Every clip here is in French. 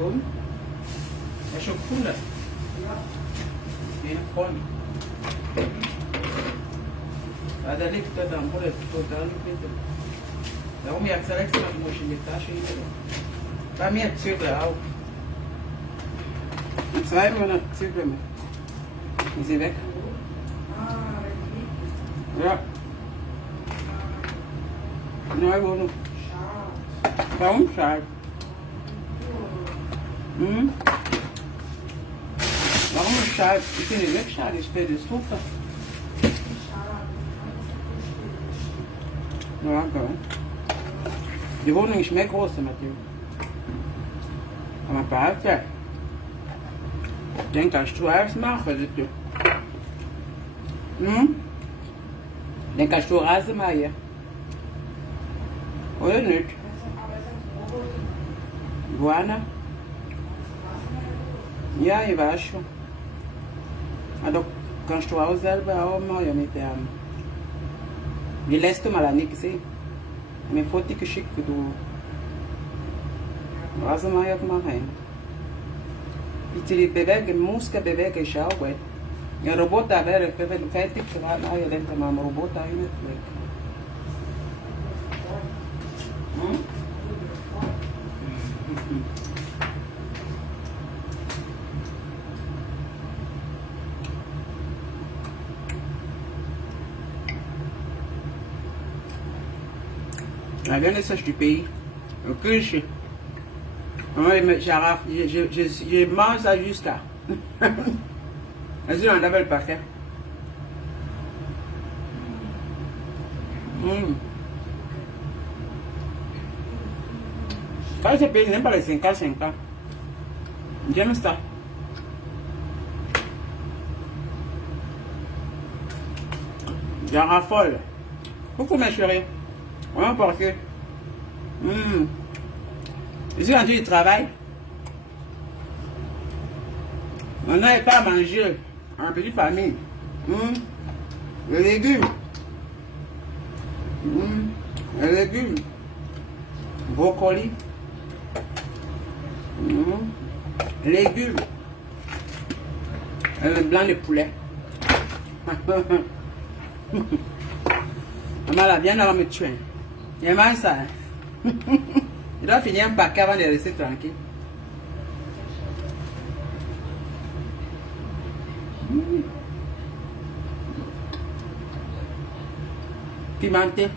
Boom. Is je ook voelen? Ja. In gewoon. Ja, dat ligt er dan voor het totaal niet. Daarom ja, ik zal extra moest je met tasje in doen. Bij mij het zuiver ook. Het zijn we het zuiver mee. Is hij weg? Ah, weet ik. Ja. Nee, wonen. Schade. Waarom? Schade. Waarom is schade? Ik vind het weg schade, is bij de stoffen. Ja, oké. Die woning is meer groter natuurlijk. Maar buiten. Ik denk als je huis maakt, dat je. Ik denk als je razen maakt. Oder nicht? Guana? Ja, ich weiß schon. Aber kannst du auch selber auch machen mit dem. Die lässt du mal nicht gesehen. Mir Foto geschickt, wie du Rasenmäher machen. Bitte die bewegen, Muskeln bewegen ist auch gut. Ja, Roboter wäre fertig, dann denkt man Roboter rein. La viande du pays, au cuche. Je mange ça jusqu'à. Vas-y, on avait le paquet. Quand je paye, n'aime pas les 50. J'aime ça. J'en raffole. Pourquoi ma chérie? On va porter. Ici, quand tu travailles, on n'a pas à manger en petite famille. Les légumes. Les légumes. Brocoli. Légumes. Et le blanc de poulet. Maman, la viande va me tuer. Il mange ça. Il doit finir un paquet avant de rester tranquille. Pimenté.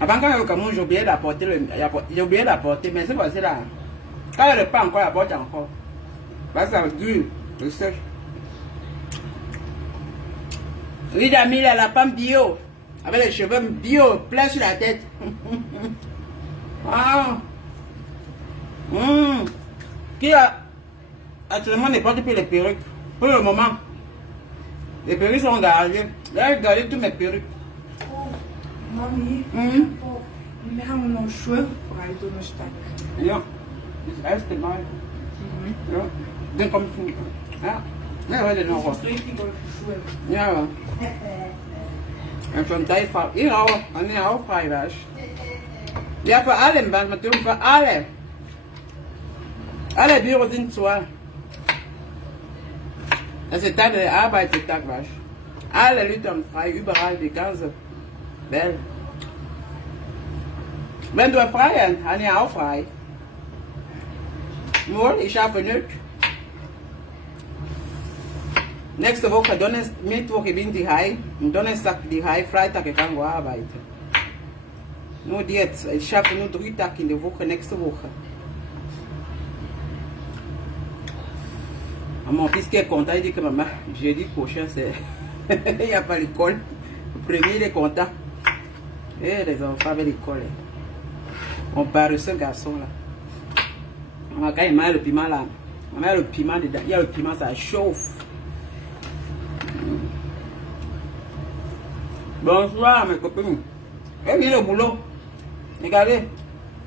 Avant quand il y a au Cameroun, j'ai oublié d'apporter mais c'est passé là. Quand il n'y a pas encore, il apporte encore. Parce que ça dure, le sèche. Oui, Damil, la femme bio, avec les cheveux bio, plein sur la tête. Ah. Qui a actuellement ne porte plus les perruques. Pour le moment, les perruques sont gardées. J'ai gardé toutes mes perruques. Mami, wir haben noch Schuhe frei, Donnerstag. Ja, das erste Mal. Ja, dann kommt es. Ja, ja, heute noch was. Richtig eure Schuhe. Ja. Und von Teil ich auch, und ich auch frei, weißt du. Ja, für alle, natürlich für alle. Alle Büros sind zu. Das ist Tag der Arbeitstag, weißt du. Alle Leute haben frei, überall, die ganze Welt. Wenn du frei hast, habe ich auch frei. Nur, ich schaffe nicht. Nächste Woche, Mittwoch, ich bin daheim. Donnerstag daheim, Freitag, ich kann arbeiten. Nur jetzt, ich schaffe nur 3 Tage in der Woche, nächste Woche. Mon fils qui est content, il dit que maman, jeudi prochain, c'est. Il n'y a pas l'école. Le premier, il est content. Et les enfants avec l'école. On parle de ce garçon là. Quand il met le piment là, on met le piment dedans. Il y a le piment, ça chauffe. Bonsoir mes copines. Et vient le boulot. Regardez,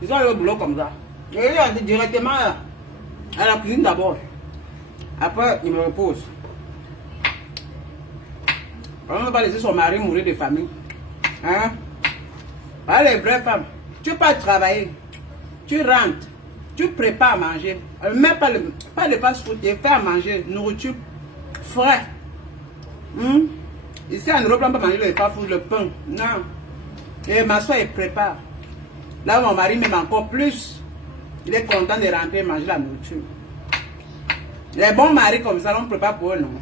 ils ont le boulot comme ça. Et il a dit directement à la cuisine d'abord. Après, il me repose. On ne va pas laisser son mari mourir de famille. Hein? Ah, les vraies femmes, tu ne peux pas travailler. Tu rentres, tu prépares à manger. Même pas le fast-food, tu fais à manger, nourriture frais. Ici en Europe, on ne peut pas manger le fast-food, le pain. Non. Et ma soeur, elle prépare. Là, mon mari m'aime encore plus. Il est content de rentrer et manger la nourriture. Les bons maris comme ça, on ne prépare pour eux, non.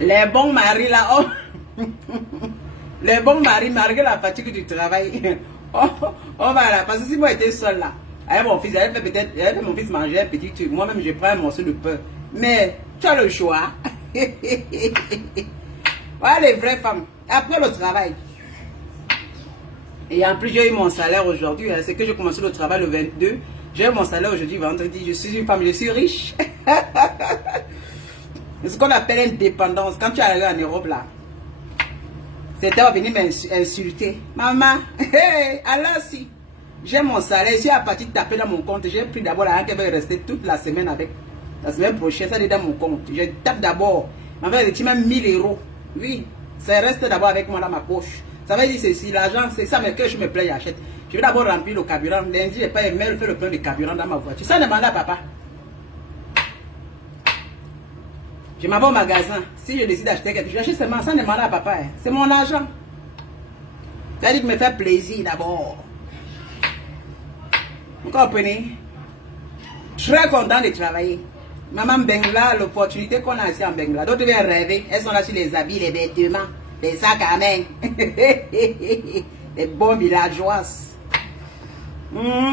Les bons maris là, oh. Les bons maris, malgré la fatigue du travail, on va là. Parce que si moi j'étais seule là, avec mon fils, j'avais fait mon fils manger un petit truc. Moi-même, je prends un morceau de pain. Mais tu as le choix. Voilà les vraies femmes. Après le travail. Et en plus, j'ai eu mon salaire aujourd'hui. C'est que j'ai commencé le travail le 22. J'ai eu mon salaire aujourd'hui, vendredi. Je suis une femme, je suis riche. C'est ce qu'on appelle indépendance. Quand tu es arrivé en Europe là, c'était venir m'insulter. Maman, hey, alors si j'ai mon salaire, si à partir de taper dans mon compte, j'ai pris d'abord la qui va rester toute la semaine avec. La semaine prochaine, ça est dans mon compte. Je tape d'abord. Ma mère dit même 1000 euros. Oui, ça reste d'abord avec moi dans ma poche. Ça veut dire ceci, l'argent, c'est ça, mais que je me plains, j'achète. Je vais d'abord remplir le carburant. Lundi, je pas aimé faire le plein de carburant dans ma voiture. Ça demande à papa. Je m'en vais au magasin. Si je décide d'acheter quelque chose, j'achète seulement sans demander à papa. Hein. C'est mon argent. Ça dit de me faire plaisir d'abord. Vous comprenez? Je suis très content de travailler. Maman Bengla, l'opportunité qu'on a ici en Bengla. D'autres viennent rêver. Elles sont là sur les habits, les vêtements, les sacs à main. Les bons villageoises.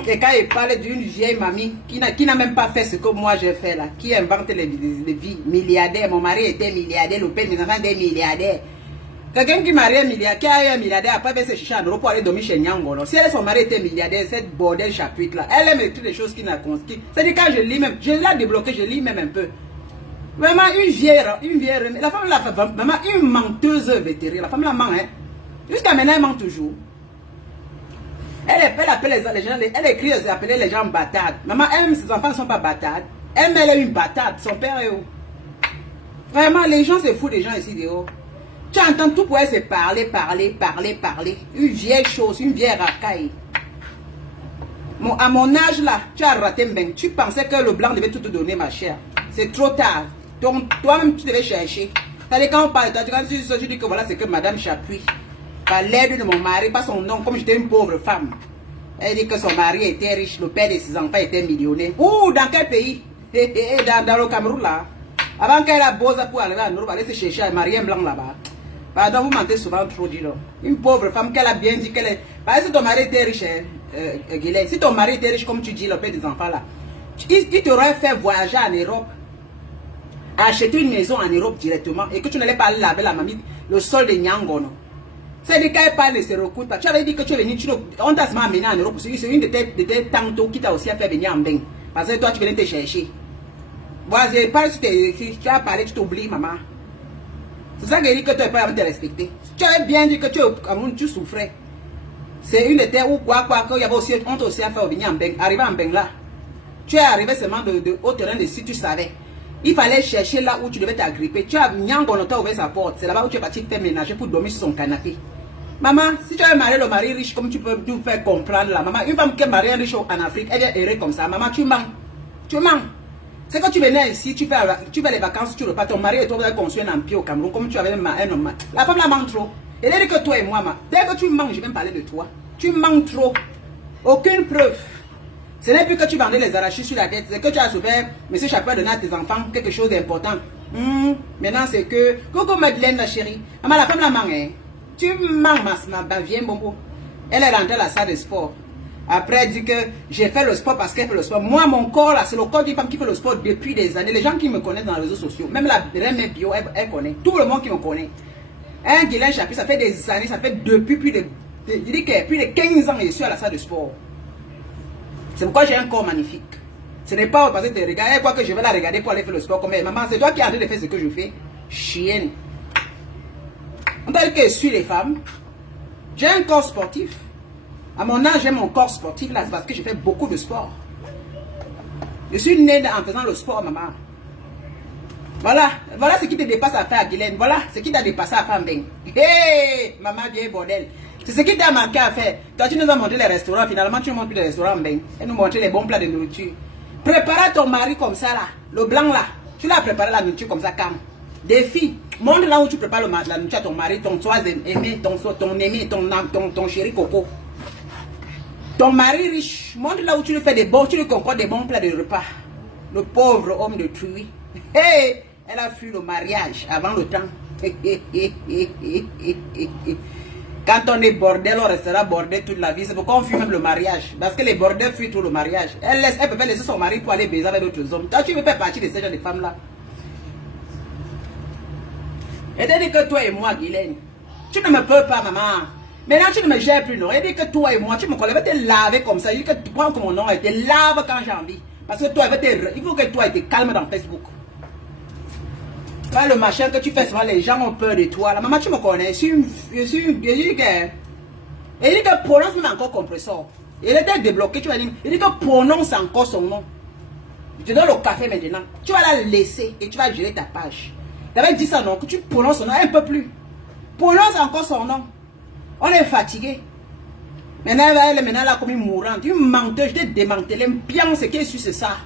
Et quand il parle d'une vieille mamie qui n'a même pas fait ce que moi j'ai fait là, qui invente les vies milliardaires. Mon mari était milliardaire, le père de mes enfants était milliardaire. Quelqu'un qui marie un milliardaire, qui a eu un milliardaire, après va se chercher en Europe pour aller dormir chez Nyangolo. Si elle, son mari était milliardaire, cette bordel chapitre là, elle aime toutes les choses qu'il n'a construit. C'est-à-dire quand je lis même, je l'ai débloqué, je lis même un peu. Vraiment une vieille, la femme là, vraiment une menteuse vétérinaire. La femme là ment, hein. Jusqu'à maintenant elle ment toujours. Elle appelle les gens, elle écrit, elle appelle les gens bâtards. Maman, elle, ses enfants ne sont pas bâtards. Elle est une bâtarde, son père est où? Vraiment, les gens se foutent des gens ici dehors. Tu entends tout pour elle se parler. Une vieille chose, une vieille racaille. À mon âge là, tu as raté bien. Tu pensais que le blanc devait tout te donner, ma chère. C'est trop tard. Toi-même, tu devais chercher. C'est-à-dire quand on parle de toi, quand tu dis que voilà, c'est que Madame Chapuis. Par l'aide de mon mari, pas son nom, comme j'étais une pauvre femme. Elle dit que son mari était riche, le père de ses enfants était millionnaire. Ouh, dans quel pays? Dans le Cameroun là. Avant qu'elle a beau pour arriver en Europe, aller se chercher un mari blanc là-bas. Pardon, vous mentez souvent trop, dis donc. Une pauvre femme qu'elle a bien dit qu'elle est. Parce que si ton mari était riche, Guillet, si ton mari était riche, comme tu dis, le père des enfants là, il t'aurait fait voyager en Europe, acheter une maison en Europe directement, et que tu n'allais pas laver la mamie, le sol de Nyangono. C'est-à-dire qu'elle parle de se recoute pas. Tu avais dit que tu es venu, on t'a amené en Europe. C'est une de tes tantos qui t'a aussi fait venir en bain. Parce que toi, tu venais te chercher. Moi, je parle si tu as parlé, tu t'oublies, maman. C'est ça que je dis que tu n'as pas envie de te respecter. Tu avais bien dit que tu souffrais. C'est une de tes ou quoi, qu'il y avait aussi, on t'a aussi fait venir en bain. Arrivé en bain là. Tu es arrivé seulement au terrain de si tu savais. Il fallait chercher là où tu devais t'agripper. Tu as Nyangono t'a ouvert sa porte. C'est là-bas où tu es parti faire ménager pour dormir sur son canapé. Maman, si tu as marié le mari riche, comme tu peux tout faire comprendre là, maman, une femme qui est mariée riche en Afrique, elle est errée comme ça. Maman, tu mens. Tu mens. C'est quand tu venais ici, tu fais les vacances, tu repars. Ton mari et toi, vous avez construit un empire au Cameroun, comme tu avais un homme. La femme la ment trop. Elle a dit que toi et moi, dès que tu mens, je vais me parler de toi. Tu mens trop. Aucune preuve. Ce n'est plus que tu vendais les arachides sur la tête, c'est que tu as sauvé M. Chapuis donner à tes enfants quelque chose d'important. Maintenant, c'est que. Coucou Madeleine, la chérie. Maman, la femme la ment, hein. Tu mens, ma viens, bonbon. Elle est rentrée à la salle de sport. Après, elle dit que j'ai fait le sport parce qu'elle fait le sport. Moi, mon corps, là, c'est le corps d'une femme qui fait le sport depuis des années. Les gens qui me connaissent dans les réseaux sociaux, même la reine bio, elle connaît. Tout le monde qui me connaît. Un Guilain Chapuis, ça fait des années, ça fait depuis plus de 15 ans que je suis à la salle de sport. C'est pourquoi j'ai un corps magnifique. Ce n'est pas parce que tu regardes, elle croit que je vais la regarder pour aller faire le sport comme elle. Maman, c'est toi qui es en train de faire ce que je fais. Chienne. On t'a dit que je suis les femmes. J'ai un corps sportif. À mon âge, j'ai mon corps sportif là, c'est parce que je fais beaucoup de sport. Je suis née en faisant le sport, maman. Voilà, voilà ce qui te dépasse à faire, Guylaine. Voilà ce qui t'a dépassé à faire, Mbeng. Hé, maman vieille bordel. C'est ce qui t'a manqué à faire. Toi, tu nous as montré les restaurants. Finalement, tu ne montres plus les restaurants, Mbeng. Et nous montrer les bons plats de nourriture. Prépare ton mari comme ça, là. Le blanc, là. Tu l'as préparé la nourriture comme ça, calme. Défi. Montre là où tu prépares la nourriture à ton mari, ton soi aimé, ton chéri coco. Ton mari riche. Montre là où tu lui fais des bons, tu lui concordes des bons plats de repas. Le pauvre homme de truie. Hey, elle a fui le mariage avant le temps. Quand on est bordel, on restera bordel toute la vie. C'est pourquoi on fuit même le mariage. Parce que les bordels fuient tout le mariage. Elle peut pas laisser son mari pour aller baiser avec d'autres hommes. Toi, tu veux faire partie de ces gens de femmes-là. Et dit que toi et moi, Guylaine, tu ne me peux pas, maman. Maintenant, tu ne me gères plus, non. Et dit que toi et moi, tu me connais, je vais te laver comme ça. Je dis que tu prends comme mon nom et te lave quand j'ai envie. Parce que toi, il faut que toi, tu te calmes dans Facebook. Pas le machin que tu fais souvent, les gens ont peur de toi. La maman, tu me connais. Je dis que prononce même encore compresseur. Il était débloqué, tu vas dire. Il dit que prononce encore son nom. Je te donne le café maintenant. Tu vas la laisser et tu vas gérer ta page. Tu avais dit ça, non? Que tu prononces son nom un peu plus. Prononce encore son nom. On est fatigué. Maintenant, elle est là comme une mourante. Une menteuse, je t'ai démantelé. Bien, ce qui est su, c'est ça.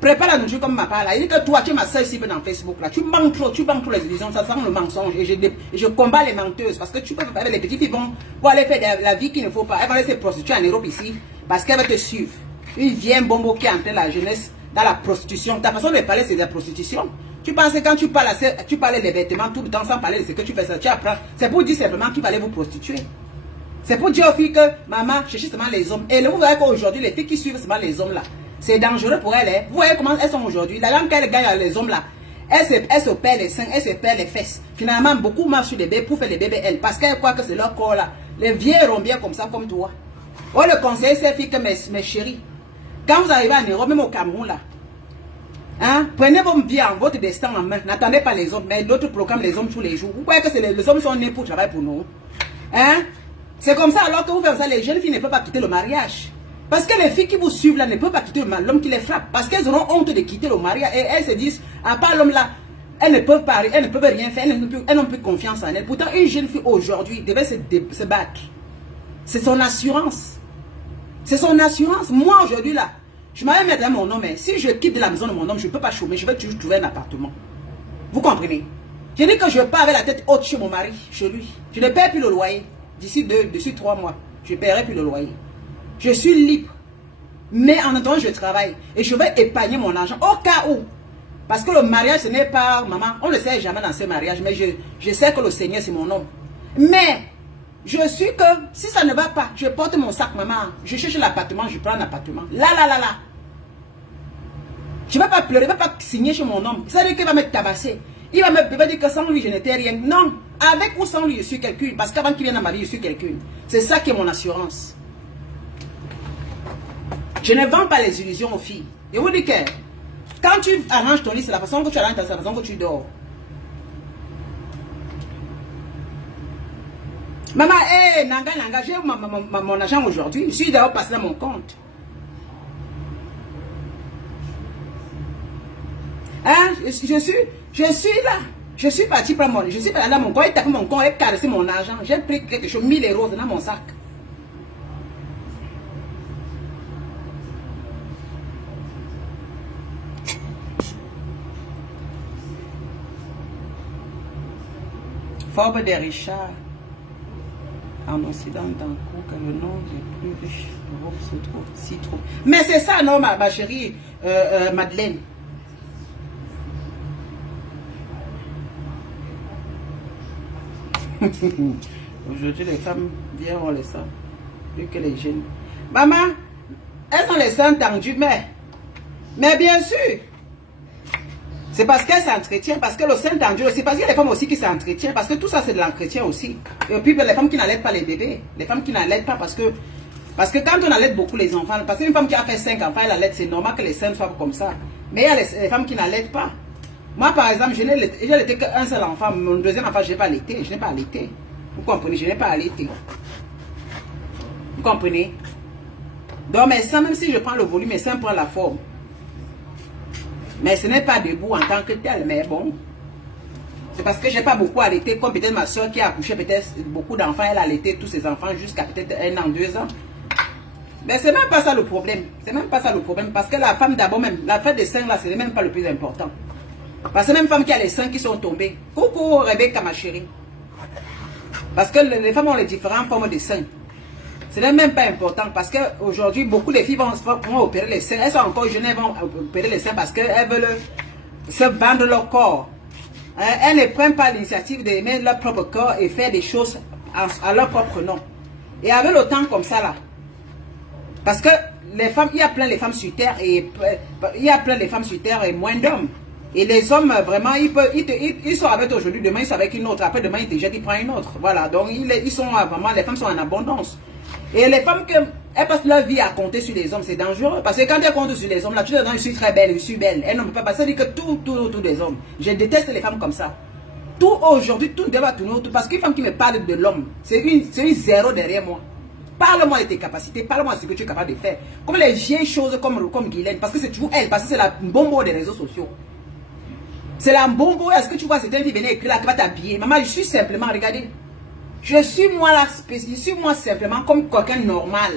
Prépare la nourriture comme ma part là. Il dit que toi, tu es ma seule cible dans Facebook là. Tu manques trop les illusions. Ça sent le mensonge. Et je combats les menteuses. Parce que tu peux faire les petits filles vont pour aller faire la vie qu'il ne faut pas. Elle va laisser prostituer en Europe ici. Parce qu'elle va te suivre. Une vieille bombo qui entre la jeunesse dans la prostitution. Ta façon de parler, c'est de la prostitution. Tu penses que quand tu parles des vêtements tout le temps sans parler de ce que tu fais, ça, tu apprends. C'est pour dire simplement qu'il fallait vous prostituer. C'est pour dire aux filles que maman cherche seulement les hommes. Et vous voyez qu'aujourd'hui, les filles qui suivent seulement les hommes là, c'est dangereux pour elles. Hein. Vous voyez comment elles sont aujourd'hui. La langue qu'elles gagnent à les hommes là, elles se perdent les seins, elles se perdent les fesses. Finalement, beaucoup marchent sur des bébés pour faire les bébés elles. Parce qu'elles croient que c'est leur corps là. Les vieilles rompt bien comme ça, comme toi. On le conseille ces filles que mes chéris, quand vous arrivez en Europe, même au Cameroun là, hein, prenez votre vie en votre destin en main. N'attendez pas les hommes. Mais d'autres programmes les hommes tous les jours. Vous croyez que les hommes sont nés pour travailler pour nous? Hein? C'est comme ça alors que vous faites ça, les jeunes filles ne peuvent pas quitter le mariage. Parce que les filles qui vous suivent là ne peuvent pas quitter l'homme qui les frappe. Parce qu'elles auront honte de quitter le mariage. Et elles se disent, à part l'homme là, elles ne peuvent pas, elles ne peuvent rien faire, elles n'ont plus confiance en elles. Pourtant, une jeune fille aujourd'hui devait se battre. C'est son assurance. C'est son assurance. Moi aujourd'hui là, je m'avais mettre à mon homme. Mais si je quitte la maison de mon homme, je ne peux pas chômer. Je vais toujours trouver un appartement. Vous comprenez? Je dis que je pars avec la tête haute chez mon mari, chez lui. Je ne paie plus le loyer. D'ici 3 mois, je ne paierai plus le loyer. Je suis libre. Mais en attendant, je travaille. Et je vais épargner mon argent au cas où. Parce que le mariage, ce n'est pas... Maman, on ne le sait jamais dans ce mariage. Mais je sais que le Seigneur, c'est mon homme. Mais, je suis que... Si ça ne va pas, je porte mon sac, maman. Je cherche l'appartement, je prends un appartement. Là. Je ne vais pas pleurer, je ne vais pas signer chez mon homme. Ça veut dire qu'il va me tabasser. Il va dire que sans lui, je n'étais rien. Non. Avec ou sans lui, je suis quelqu'un. Parce qu'avant qu'il vienne dans ma vie, je suis quelqu'un. C'est ça qui est mon assurance. Je ne vends pas les illusions aux filles. Et vous dites que quand tu arranges ton lit, c'est la façon que tu arranges, c'est la façon que tu dors. Maman, hé, Nanga, j'ai mon argent aujourd'hui. Je suis d'abord passé dans mon compte. Hein? Je suis là. Je suis parti prendre mon... Je suis allé dans mon compte, il tapé mon compte, il caressé mon argent. J'ai pris quelque chose, 1000 € dans mon sac. Forbes des Richards. En Occident, dans le coup, que le nom des plus riches d'Europe s'y trouve. Mais c'est ça, non, ma chérie Madeleine. Aujourd'hui, les femmes viennent, on les sent. Plus que les jeunes. Maman, elles ont les seins tendus, mais bien sûr. C'est parce qu'elles s'entretiennent, parce que le sein tendu aussi, parce qu'il y a les femmes aussi qui s'entretiennent, parce que tout ça c'est de l'entretien aussi. Et puis les femmes qui n'allaitent pas les bébés, les femmes qui n'allaitent pas parce que quand on allait beaucoup les enfants, parce qu'une femme qui a fait 5 enfants, elle allait, c'est normal que les seins soient comme ça. Mais il y a les femmes qui n'allaitent pas. Moi par exemple, je n'allaitais qu'un seul enfant, mon deuxième enfant je n'ai pas allaité, Vous comprenez, je n'ai pas allaité. Vous comprenez? Donc mes seins, même si je prends le volume, mes seins prennent la forme. Mais ce n'est pas debout en tant que tel, mais bon. C'est parce que je n'ai pas beaucoup allaité, comme peut-être ma soeur qui a accouché peut-être beaucoup d'enfants, elle a allaité tous ses enfants jusqu'à peut-être 1 an, 2 ans. Mais c'est même pas ça le problème. C'est même pas ça le problème. Parce que la femme d'abord même, la fête des seins là, ce n'est même pas le plus important. Parce que même femme qui a les seins qui sont tombés. Coucou Rebecca ma chérie. Parce que les femmes ont les différentes formes de seins. Ce n'est même pas important parce qu'aujourd'hui, beaucoup de filles vont opérer les seins. Elles sont encore jeunes, elles vont opérer les seins parce qu'elles veulent se vendre leur corps. Elles ne prennent pas l'initiative d'aimer leur propre corps et faire des choses à leur propre nom. Et avec le temps comme ça là, parce que les femmes, il y a plein de femmes sur terre et moins d'hommes. Et les hommes, vraiment, ils sont avec aujourd'hui, demain ils sont avec une autre, après demain ils déjà ils prennent une autre. Voilà, donc ils sont vraiment, les femmes sont en abondance. Et les femmes, elles passent leur vie à compter sur les hommes, c'est dangereux. Parce que quand elles comptent sur les hommes, là, tu dis, non, je suis très belle, je suis belle. Elles ne peuvent pas passer, ça dit que tous les hommes. Je déteste les femmes comme ça. Tout aujourd'hui, tout doit tourner autour. Parce qu'une femme qui me parle de l'homme, c'est une zéro derrière moi. Parle-moi de tes capacités, parle-moi de ce que tu es capable de faire. Comme les vieilles choses comme Guylaine, parce que c'est toujours elle, parce que c'est la bombe des réseaux sociaux. C'est la bombe, est-ce que tu vois, c'est un qui venait écrire là, qui va t'habiller. Maman, je suis simplement, regardez. Je suis moi là, simplement comme quelqu'un normal.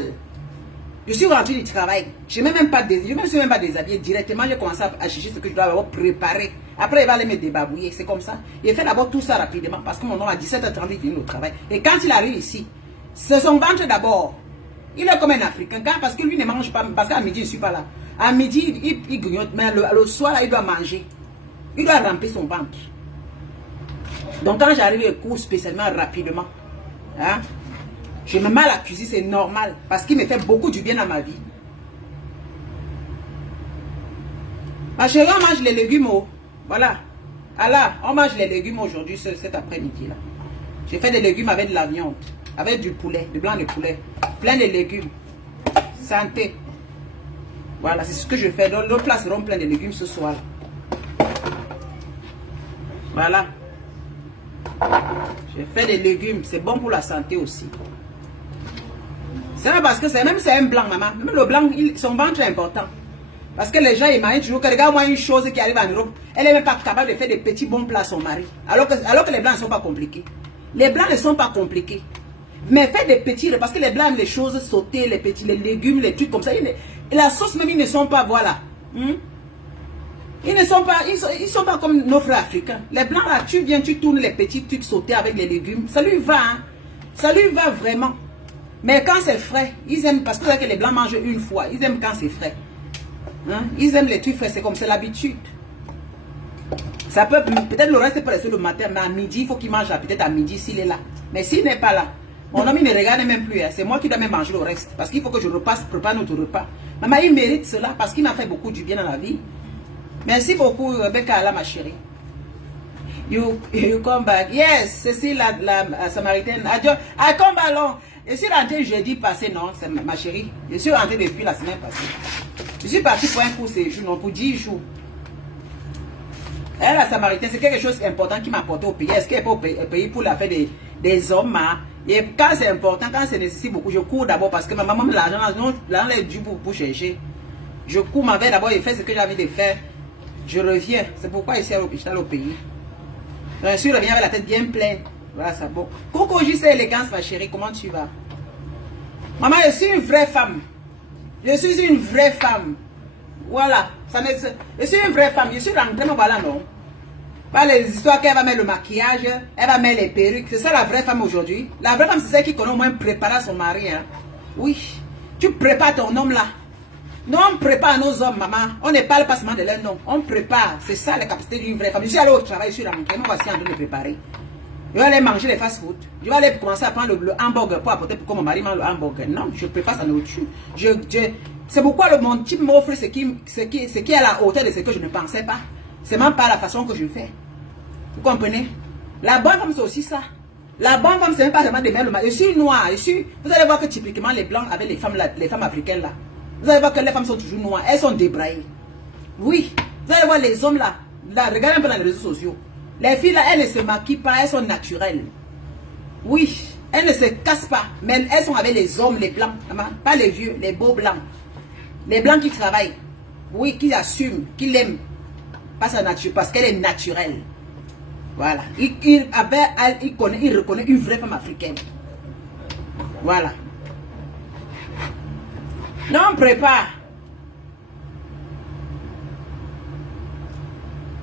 Je suis rentré du travail. Je ne me suis même pas déshabillé. Directement, j'ai commencé à chercher ce que je dois avoir préparé. Après, il va aller me débabouiller. C'est comme ça. Il fait d'abord tout ça rapidement parce que mon nom à 17h30, il finit au travail. Et quand il arrive ici, c'est son ventre d'abord. Il est comme un Africain. Parce que lui ne mange pas. Parce qu'à midi, je ne suis pas là. À midi, il grignote. Mais le soir, là, il doit manger. Il doit remplir son ventre. Donc, quand j'arrive, il court spécialement rapidement. Hein? Je me mets à la cuisine, c'est normal. Parce qu'il me fait beaucoup du bien dans ma vie. Ma chérie, on mange les légumes. Oh. Voilà. Allah, on mange les légumes aujourd'hui, cet après-midi. Là. J'ai fait des légumes avec de la viande. Avec du poulet, du blanc de poulet. Plein de légumes. Santé. Voilà, c'est ce que je fais. Nos plats seront pleins de légumes ce soir. Voilà. J'ai fait des légumes. C'est bon pour la santé aussi. C'est parce que c'est un blanc, maman. Même le blanc, son ventre est important. Parce que les gens imaginent toujours que regarde-moi une chose qui arrive en Europe. Elle n'est même pas capable de faire des petits bons plats à son mari. Alors que les blancs ne sont pas compliqués. Les blancs ne sont pas compliqués. Mais faites des petits, parce que les blancs aiment les choses sautées, les légumes, les trucs comme ça. Et la sauce même, ils ne sont pas, voilà. Ils ne sont pas, ils sont pas comme nos frères africains. Les blancs là, tu viens, tu tournes les petits trucs sautés avec les légumes. Ça lui va, hein. Ça lui va vraiment. Mais quand c'est frais, ils aiment, parce que les blancs mangent une fois. Ils aiment quand c'est frais. Hein? Ils aiment les trucs frais, c'est comme c'est l'habitude. Ça peut, peut-être le reste peut rester le matin, mais à midi, il faut qu'il mange peut-être à midi s'il est là. Mais s'il n'est pas là, mon homme il ne regarde même plus. Hein. C'est moi qui dois même manger le reste. Parce qu'il faut que je prépare notre repas. Maman, il mérite cela parce qu'il m'a fait beaucoup du bien dans la vie. Merci beaucoup, Rebecca, ma chérie. You come back. Yes, c'est la Samaritaine. I come back long. Je suis rentrée jeudi passé, non, c'est ma chérie. Je suis rentrée depuis la semaine passée. Je suis partie pour un court séjour, non, pour 10 jours. Elle, la Samaritaine, c'est quelque chose d'important qui m'a apporté au pays. Est-ce qu'elle peut payer pour la fête des hommes? Hein? Et quand c'est important, quand ça nécessite beaucoup, je cours d'abord parce que ma maman, l'argent est dû pour chercher. Je cours, ma veille d'abord, et fais ce que j'ai envie de faire. Je reviens. C'est pourquoi ici, je suis au pays. Je suis revenu avec la tête bien pleine. Voilà, ça bon. Coucou, juste élégance, ma chérie. Comment tu vas? Maman, je suis une vraie femme. Je suis une vraie femme. Voilà. Je suis une vraie femme. Je suis rentrée, mais voilà, non. Pas les histoires qu'elle va mettre le maquillage, elle va mettre les perruques. C'est ça la vraie femme aujourd'hui. La vraie femme, c'est celle qui connaît au moins préparer son mari. Hein. Oui. Tu prépares ton homme là. Non, on prépare nos hommes, maman. On ne parle pas seulement de leur nom. On prépare. C'est ça la capacité d'une vraie femme. Je suis allée au travail, je suis rentrée. Moi, voici en train de préparer. Je vais aller manger les fast-food. Je vais aller commencer à prendre le hamburger pour apporter pour que mon mari mange le hamburger. Non, je prépare sa nourriture. C'est pourquoi mon type m'offre ce qui est à la hauteur de ce que je ne pensais pas. C'est même pas la façon que je fais. Vous comprenez? La bonne femme, c'est aussi ça. La bonne femme, c'est même pas vraiment de même. Je suis noire. Vous allez voir que typiquement les blancs avec les femmes africaines là. Vous allez voir que les femmes sont toujours noires. Elles sont débraillées. Oui. Vous allez voir les hommes là. Regardez un peu dans les réseaux sociaux. Les filles là, elles ne se maquillent pas. Elles sont naturelles. Oui. Elles ne se cassent pas. Mais elles sont avec les hommes, les blancs. Pas les vieux, les beaux blancs. Les blancs qui travaillent. Oui, qui assument, qui l'aiment. parce qu'elle est naturelle. Voilà. Il reconnaît une vraie femme africaine. Voilà. Non, on prépare.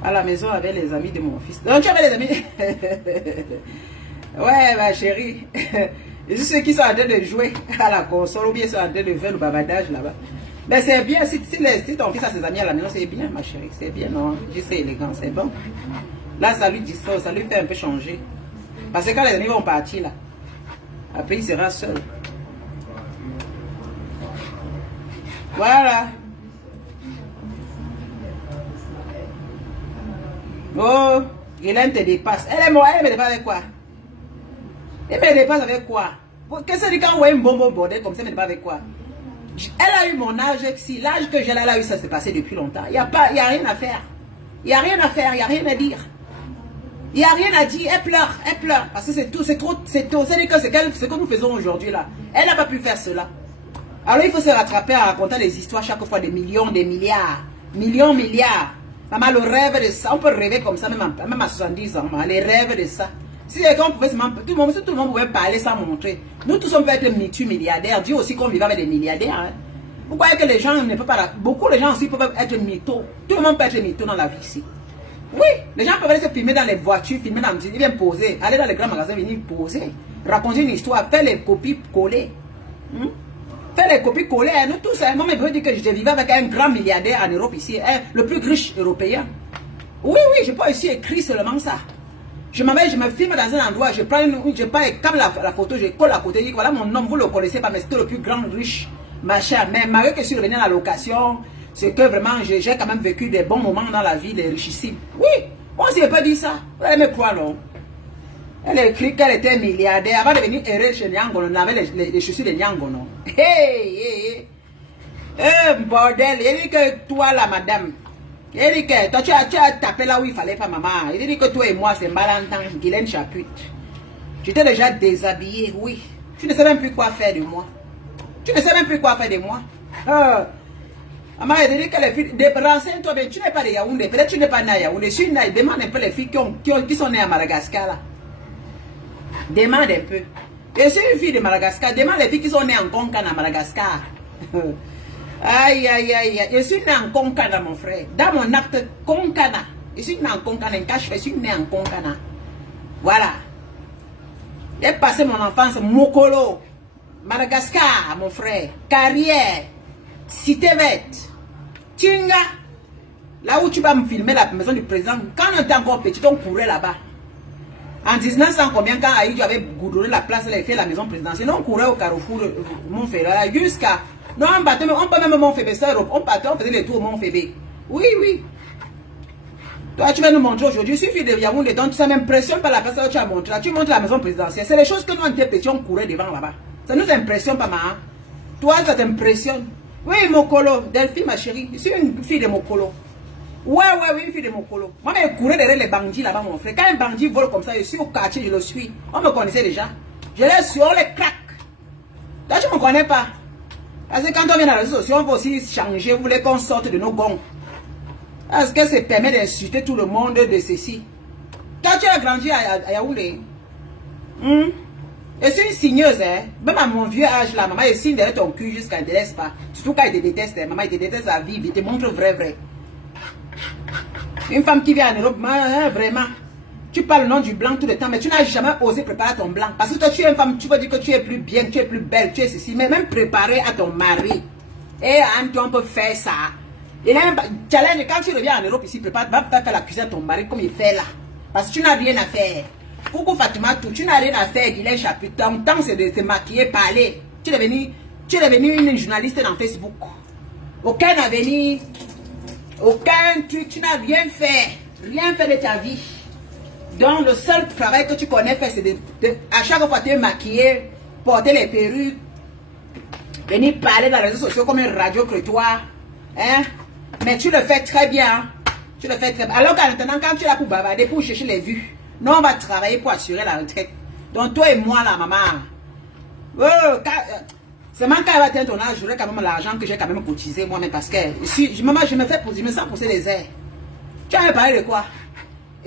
À la maison avec les amis de mon fils. Donc tu avais les amis. Ouais, ma chérie. Et ceux qui sont en train de jouer à la console ou bien sont en train de faire le bavardage là-bas. Mais c'est bien, si ton fils a ses amis à la maison, c'est bien, ma chérie. C'est bien, non? C'est élégant, c'est bon. Là, ça lui distrait, ça lui fait un peu changer. Parce que quand les amis vont partir là, après il sera seul. Voilà. Oh, Hélène te dépasse. Elle est morte, elle me dépasse avec quoi? Elle me dépasse avec quoi? Qu'est-ce que c'est quand on voit une bombe au bordel comme ça, elle me dépasse avec quoi? Elle a eu mon âge, si l'âge que j'ai là, elle a eu, ça s'est passé depuis longtemps. Il n'y a rien à faire. Il n'y a rien à faire, il n'y a rien à dire. Il n'y a rien à dire, elle pleure. Parce que c'est tout, c'est trop. C'est ce que nous faisons aujourd'hui là. Elle n'a pas pu faire cela. Alors il faut se rattraper en racontant des histoires chaque fois des millions, des milliards. Milliards. Maman, le rêve de ça, on peut rêver comme ça, même à 70 ans, les rêves de ça. Si quelqu'un pouvait tout le monde pouvait parler sans montrer. Nous tous on peut être multimilliardaires. Dieu aussi qu'on vit avec des milliardaires. Hein. Vous croyez que les gens ne peuvent pas... Beaucoup de gens aussi peuvent être mythos. Tout le monde peut être mytho dans la vie ici. Oui, les gens peuvent aller se filmer dans les voitures, filmer dans ils viennent poser, aller dans les grands magasins, venir poser, raconter une histoire, faire les copies collées. Faire les copies collées, nous tous, moi je veux dire que je vivais avec un grand milliardaire en Europe ici, le plus riche européen. Oui, je peux aussi écrire seulement ça. Je me filme dans un endroit, je prends comme la photo, je colle à côté, je dis voilà mon nom, vous ne le connaissez pas, mais c'était le plus grand riche, machin. Mais malgré que je suis revenu à la location, c'est que vraiment j'ai quand même vécu des bons moments dans la vie des richissimes. Oui, moi aussi je peux dire ça, vous allez me croire non. Elle a écrit qu'elle était milliardaire. Avant de venir errer chez Nyangono, on avait les chaussures de Nyangono. Hey. Bordel. Il dit que toi, la madame. Il dit que toi, tu as tapé là où il fallait pas, maman. Il dit que toi et moi, c'est Malentan, Guylaine Chaput. Tu t'es déjà déshabillé, oui. Tu ne sais même plus quoi faire de moi. Maman, il dit que les filles, renseigne-toi bien, tu n'es pas de Yaoundé. Peut-être tu n'es pas né à Yaoundé. Si tu demande un peu les filles qui sont nées à Madagascar là. Demande un peu. Je suis une fille de Madagascar. Demande les filles qui sont nées en Konkana à Madagascar. Aïe. Je suis née en Konkana, mon frère. Dans mon acte Konkana. Je suis née en Konkana. Je suis née en Konkana. Voilà. J'ai passé mon enfance Mokolo. Madagascar, mon frère. Carrière. Cité verte. Tinga. Là où tu vas me filmer la maison du président. Quand on était encore petit, on courait là-bas. En 1900 combien, quand Aïdjo avait goudronné la place, elle avait fait la maison présidentielle, on courait au carrefour Montferrat jusqu'à... Non, on battait, on peut même Montfébé, on battait, on faisait les tours au Montfébé. Oui. Toi, tu vas nous montrer aujourd'hui, il suffit de Yaoundé, donc ça m'impressionne pas la personne que tu as montré. Là, tu montres la maison présidentielle. C'est les choses que nous, on était petits, on courait devant là-bas. Ça nous impressionne pas, maman. Toi, ça t'impressionne. Oui, Mokolo, Delphine, ma chérie, je suis une fille de Mokolo. Ouais, une fille de Mokolo. Moi, je courais derrière les bandits là-bas, mon frère. Quand un bandit vole comme ça, je suis au quartier, je le suis. On me connaissait déjà. Je les suis, on les craque. Toi, tu ne me connais pas. Parce que quand on vient dans les réseaux sociaux, on va aussi changer. Vous voulez qu'on sorte de nos gonds. Parce que ça permet d'insulter tout le monde de ceci. Toi, tu as grandi à Yaoundé. Je suis une signeuse, hein. Même à mon vieux âge là, maman, elle signe derrière ton cul jusqu'à ne te laisse pas. Surtout quand elle te déteste, hein. Maman, elle te déteste à vivre, il te montre vrai. Une femme qui vient en Europe, vraiment, tu parles le nom du blanc tout le temps, mais tu n'as jamais osé préparer ton blanc. Parce que toi, tu es une femme, tu peux dire que tu es plus bien, tu es plus belle, tu es ceci, mais même préparer à ton mari. Et on peut faire ça. Et là, challenge, quand tu reviens en Europe ici, prépare, va faire la cuisine à ton mari comme il fait là. Parce que tu n'as rien à faire. Coucou Fatima, tu n'as rien à faire, Guylaine Chaput. Ton temps, c'est de te maquiller, parler. Tu es devenu une journaliste dans Facebook. Aucun avenir. Aucun truc, tu n'as rien fait de ta vie. Donc le seul travail que tu connais faire, c'est à chaque fois te maquiller, porter les perruques, venir parler dans les réseaux sociaux comme une radio crétoire. Hein? Mais tu le fais très bien. Tu le fais très bien. Alors qu'à maintenant, quand tu es là pour bavarder, pour chercher les vues, nous on va travailler pour assurer la retraite. Donc toi et moi là, maman. C'est même quand elle va atteindre ton âge, j'aurai quand même l'argent que j'ai quand même cotisé moi-même parce que maman, je me sens pousser les airs. Tu as parlé de quoi?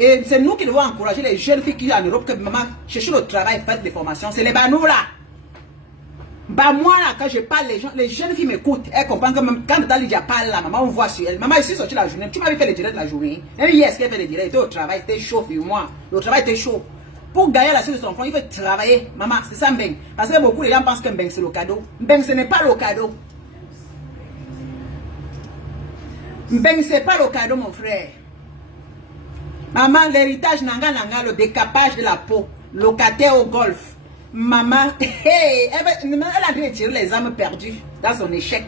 Et c'est nous qui devons encourager les jeunes filles qui sont en Europe que maman cherche le travail, faites des formations. C'est les banous là. Bah moi là, quand je parle, les jeunes filles m'écoutent. Elles comprennent que même quand Lydia parle là, maman on voit sur elle. Maman ici sorti la journée. Tu m'avais fait les directs la journée. Même hier, ce qu'elle fait les directs, était au travail, c'était chaud pour moi. Le travail était chaud. Pour gagner la suite de son enfant, il faut travailler. Maman, c'est ça Mbeng. Parce que beaucoup de gens pensent que Mbeng c'est le cadeau. Mbeng ce n'est pas le cadeau. Mbeng c'est pas le cadeau mon frère. Maman, l'héritage nanga, le décapage de la peau, locataire au golf. Maman, hey, elle a dû tirer les âmes perdues dans son échec.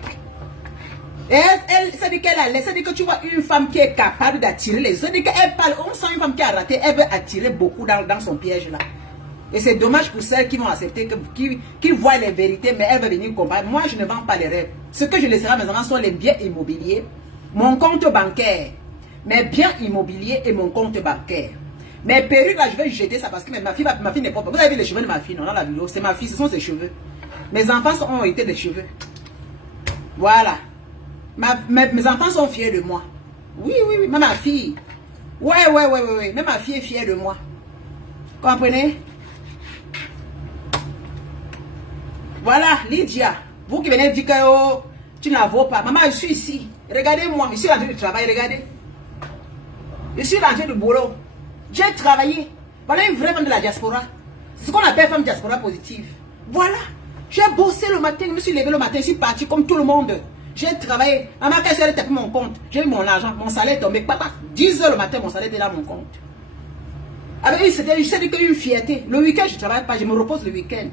Ça dit qu'elle a laissé, ça dit que tu vois une femme qui est capable d'attirer les autres. Ça dit qu'elle parle, on sent une femme qui a raté, elle veut attirer beaucoup dans son piège là. Et c'est dommage pour celles qui vont accepter, qui voient les vérités, mais elles veulent venir combattre. Moi, je ne vends pas les rêves. Ce que je laisserai à mes enfants sont les biens immobiliers, mon compte bancaire. Mes biens immobiliers et mon compte bancaire. Mes perruques là, je vais jeter ça parce que ma fille n'est pas... Vous avez vu les cheveux de ma fille, non, dans la vidéo? C'est ma fille, ce sont ses cheveux. Mes enfants ont été des cheveux. Voilà. Mes enfants sont fiers de moi. Oui, même ma fille. Ouais. Même ma fille est fière de moi. Comprenez? Voilà, Lydia. Vous qui venez dire que oh, tu ne la vaux pas. Maman, je suis ici. Regardez-moi, je suis en train de travailler, regardez. Je suis rentré du boulot. J'ai travaillé. Voilà une vraie femme de la diaspora. C'est ce qu'on appelle femme diaspora positive. Voilà. J'ai bossé le matin. Je me suis levé le matin. Je suis parti comme tout le monde. J'ai travaillé. Maman, quand elle a tapé mon compte, j'ai eu mon argent. Mon salaire est tombé. Papa, 10 h le matin, mon salaire était dans mon compte. Avec lui, c'était une fierté. Le week-end, je ne travaille pas. Je me repose le week-end.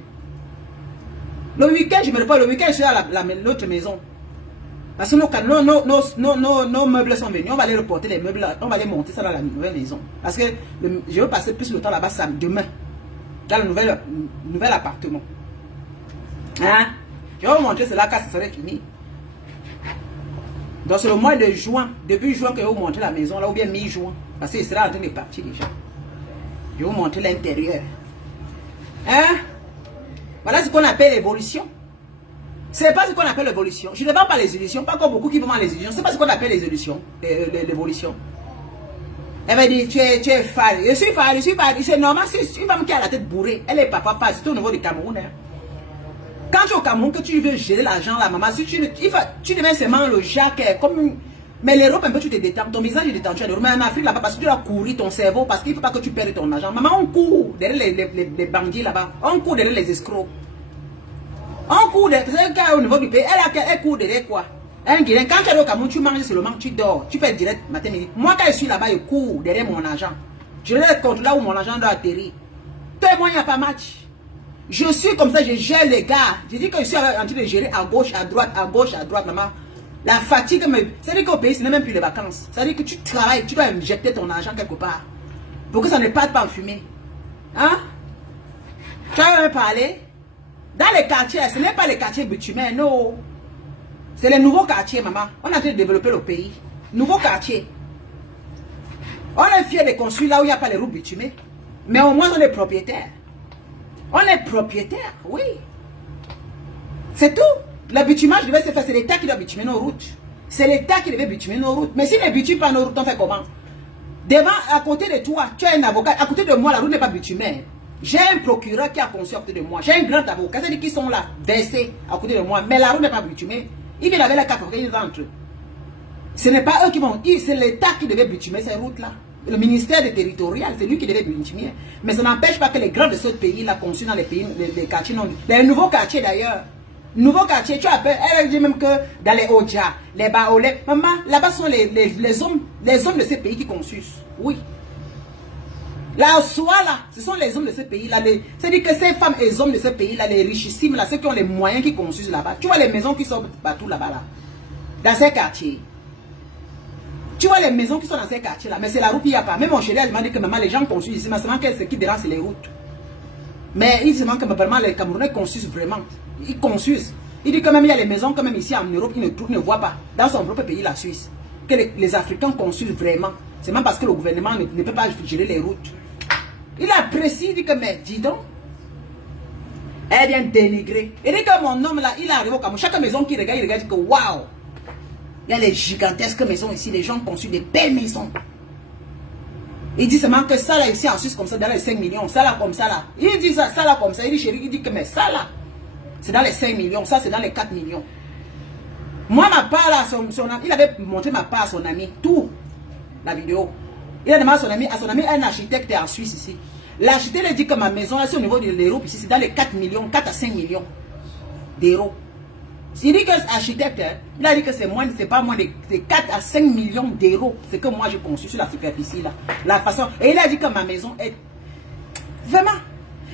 Le week-end, je me repose. Le week-end, je suis à l'autre maison. Parce que nos meubles sont venus, on va aller reporter les meubles, on va aller monter ça dans la nouvelle maison. Parce que je veux passer plus de temps là-bas demain, dans le nouvel appartement. Hein? Je vais vous montrer cela quand ça serait fini. Donc c'est le mois de juin, début juin que je vais vous montrer la maison, là ou bien mi-juin. Parce qu'il sera en train de partir déjà. Je vais vous montrer l'intérieur. Hein? Voilà ce qu'on appelle l'évolution. C'est pas ce qu'on appelle l'évolution. Je ne vends pas les illusions, pas comme beaucoup qui vendent les illusions. C'est pas ce qu'on appelle les illusions, l'évolution. Elle va dire, tu es fan. Je suis fan. C'est normal, c'est une femme qui a la tête bourrée. Elle est parfois fan, c'est au niveau du Cameroun. Hein. Quand tu es au Cameroun, que tu veux gérer l'argent, la maman, si tu deviens seulement le Jacques, comme... Mais l'Europe, un peu, tu te détends. Ton visage est détendu. Mais en Afrique, là-bas, parce que tu dois courir ton cerveau, parce qu'il ne faut pas que tu perdes ton argent. Maman, on court derrière les bandits là-bas. On court derrière les escrocs. On court derrière, c'est un cas au niveau du pays, elle court derrière quoi? Un Guinéen, quand tu es au Cameroun, tu manges seulement, tu dors, tu fais direct matin midi. Moi, quand je suis là-bas, je cours derrière mon argent. Je vais contre là où mon argent doit atterrir. Toi et moi, il n'y a pas match. Je suis comme ça, je gère les gars. Je dis que je suis en train de gérer à gauche, à droite, maman. La fatigue, ça veut dire qu'au pays, ce n'est même plus les vacances. Ça veut dire que tu travailles, tu dois injecter ton argent quelque part. Pour que ça ne parte pas en fumée. Hein? Tu vas me parler? Dans les quartiers, ce n'est pas les quartiers bitumés, non. C'est les nouveaux quartiers, maman. On a en train de développer le pays. Nouveaux quartiers. On est fiers de construire là où il n'y a pas les routes bitumées. Mais au moins, on est propriétaire. On est propriétaire, oui. C'est tout. Le bitumage devait se faire. C'est l'État qui doit bitumer nos routes. C'est l'État qui devait bitumer nos routes. Mais s'il ne bitume pas nos routes, on fait comment? Devant, à côté de toi, tu as un avocat. À côté de moi, la route n'est pas bitumée. J'ai un procureur qui a conçu à côté de moi. J'ai un grand avocat. C'est-à-dire qu'ils sont là, versés à côté de moi. Mais la route n'est pas bitumée. Ils viennent avec la carte, ils rentrent. Ce n'est pas eux qui vont. C'est l'État qui devait bitumer ces routes-là. Le ministère des territorial, c'est lui qui devait bitumer. Mais ça n'empêche pas que les grands de ce pays-là, conçus dans les pays, les quartiers non. Les nouveaux quartiers d'ailleurs. Nouveaux quartiers, tu as peur. Elle dit même que dans les Oja, les Baolé. Maman, là-bas sont les hommes de ces pays qui construisent. Oui. Là, soit là, ce sont les hommes de ce pays-là. C'est-à-dire que ces femmes et les hommes de ce pays-là, les richissimes, là, ceux qui ont les moyens qui construisent là-bas. Tu vois les maisons qui sont partout là-bas, là. Dans ces quartiers. Tu vois les maisons qui sont dans ces quartiers-là. Mais c'est la route qu'il n'y a pas. Même mon chéri, elle m'a dit que maman, les gens construisent ici. Mais seulement ce qui dérange, c'est les routes. Mais il se manque que vraiment les Camerounais construisent vraiment. Ils construisent. Il dit que même il y a les maisons, quand même ici en Europe, ils ne voient pas. Dans son propre pays, la Suisse. Que les Africains construisent vraiment. C'est même parce que le gouvernement ne peut pas gérer les routes. Il apprécie, il dit que, mais dis donc, elle vient dénigrer. Il dit que mon homme là, il arrive au Cameroun. Chaque maison qu'il regarde, il regarde, il dit que waouh, il y a les gigantesques maisons ici, les gens construisent des belles maisons. Il dit seulement que ça là ici en Suisse comme ça, dans les 5 millions, ça là comme ça là. Il dit ça là comme ça, il dit chérie, il dit que mais ça là, c'est dans les 5 millions, ça c'est dans les 4 millions. Moi ma part là, il avait montré ma part à son ami, tout, la vidéo. Il a demandé à son ami un architecte en Suisse ici. L'architecte lui dit que ma maison là, c'est au niveau de l'Europe ici, c'est dans les 4 millions, 4 à 5 millions d'euros. Il dit que l'architecte, il a dit que c'est pas moins de 4 à 5 millions d'euros. C'est que moi j'ai conçu sur la superficie là. La façon. Et il a dit que ma maison est. Vraiment.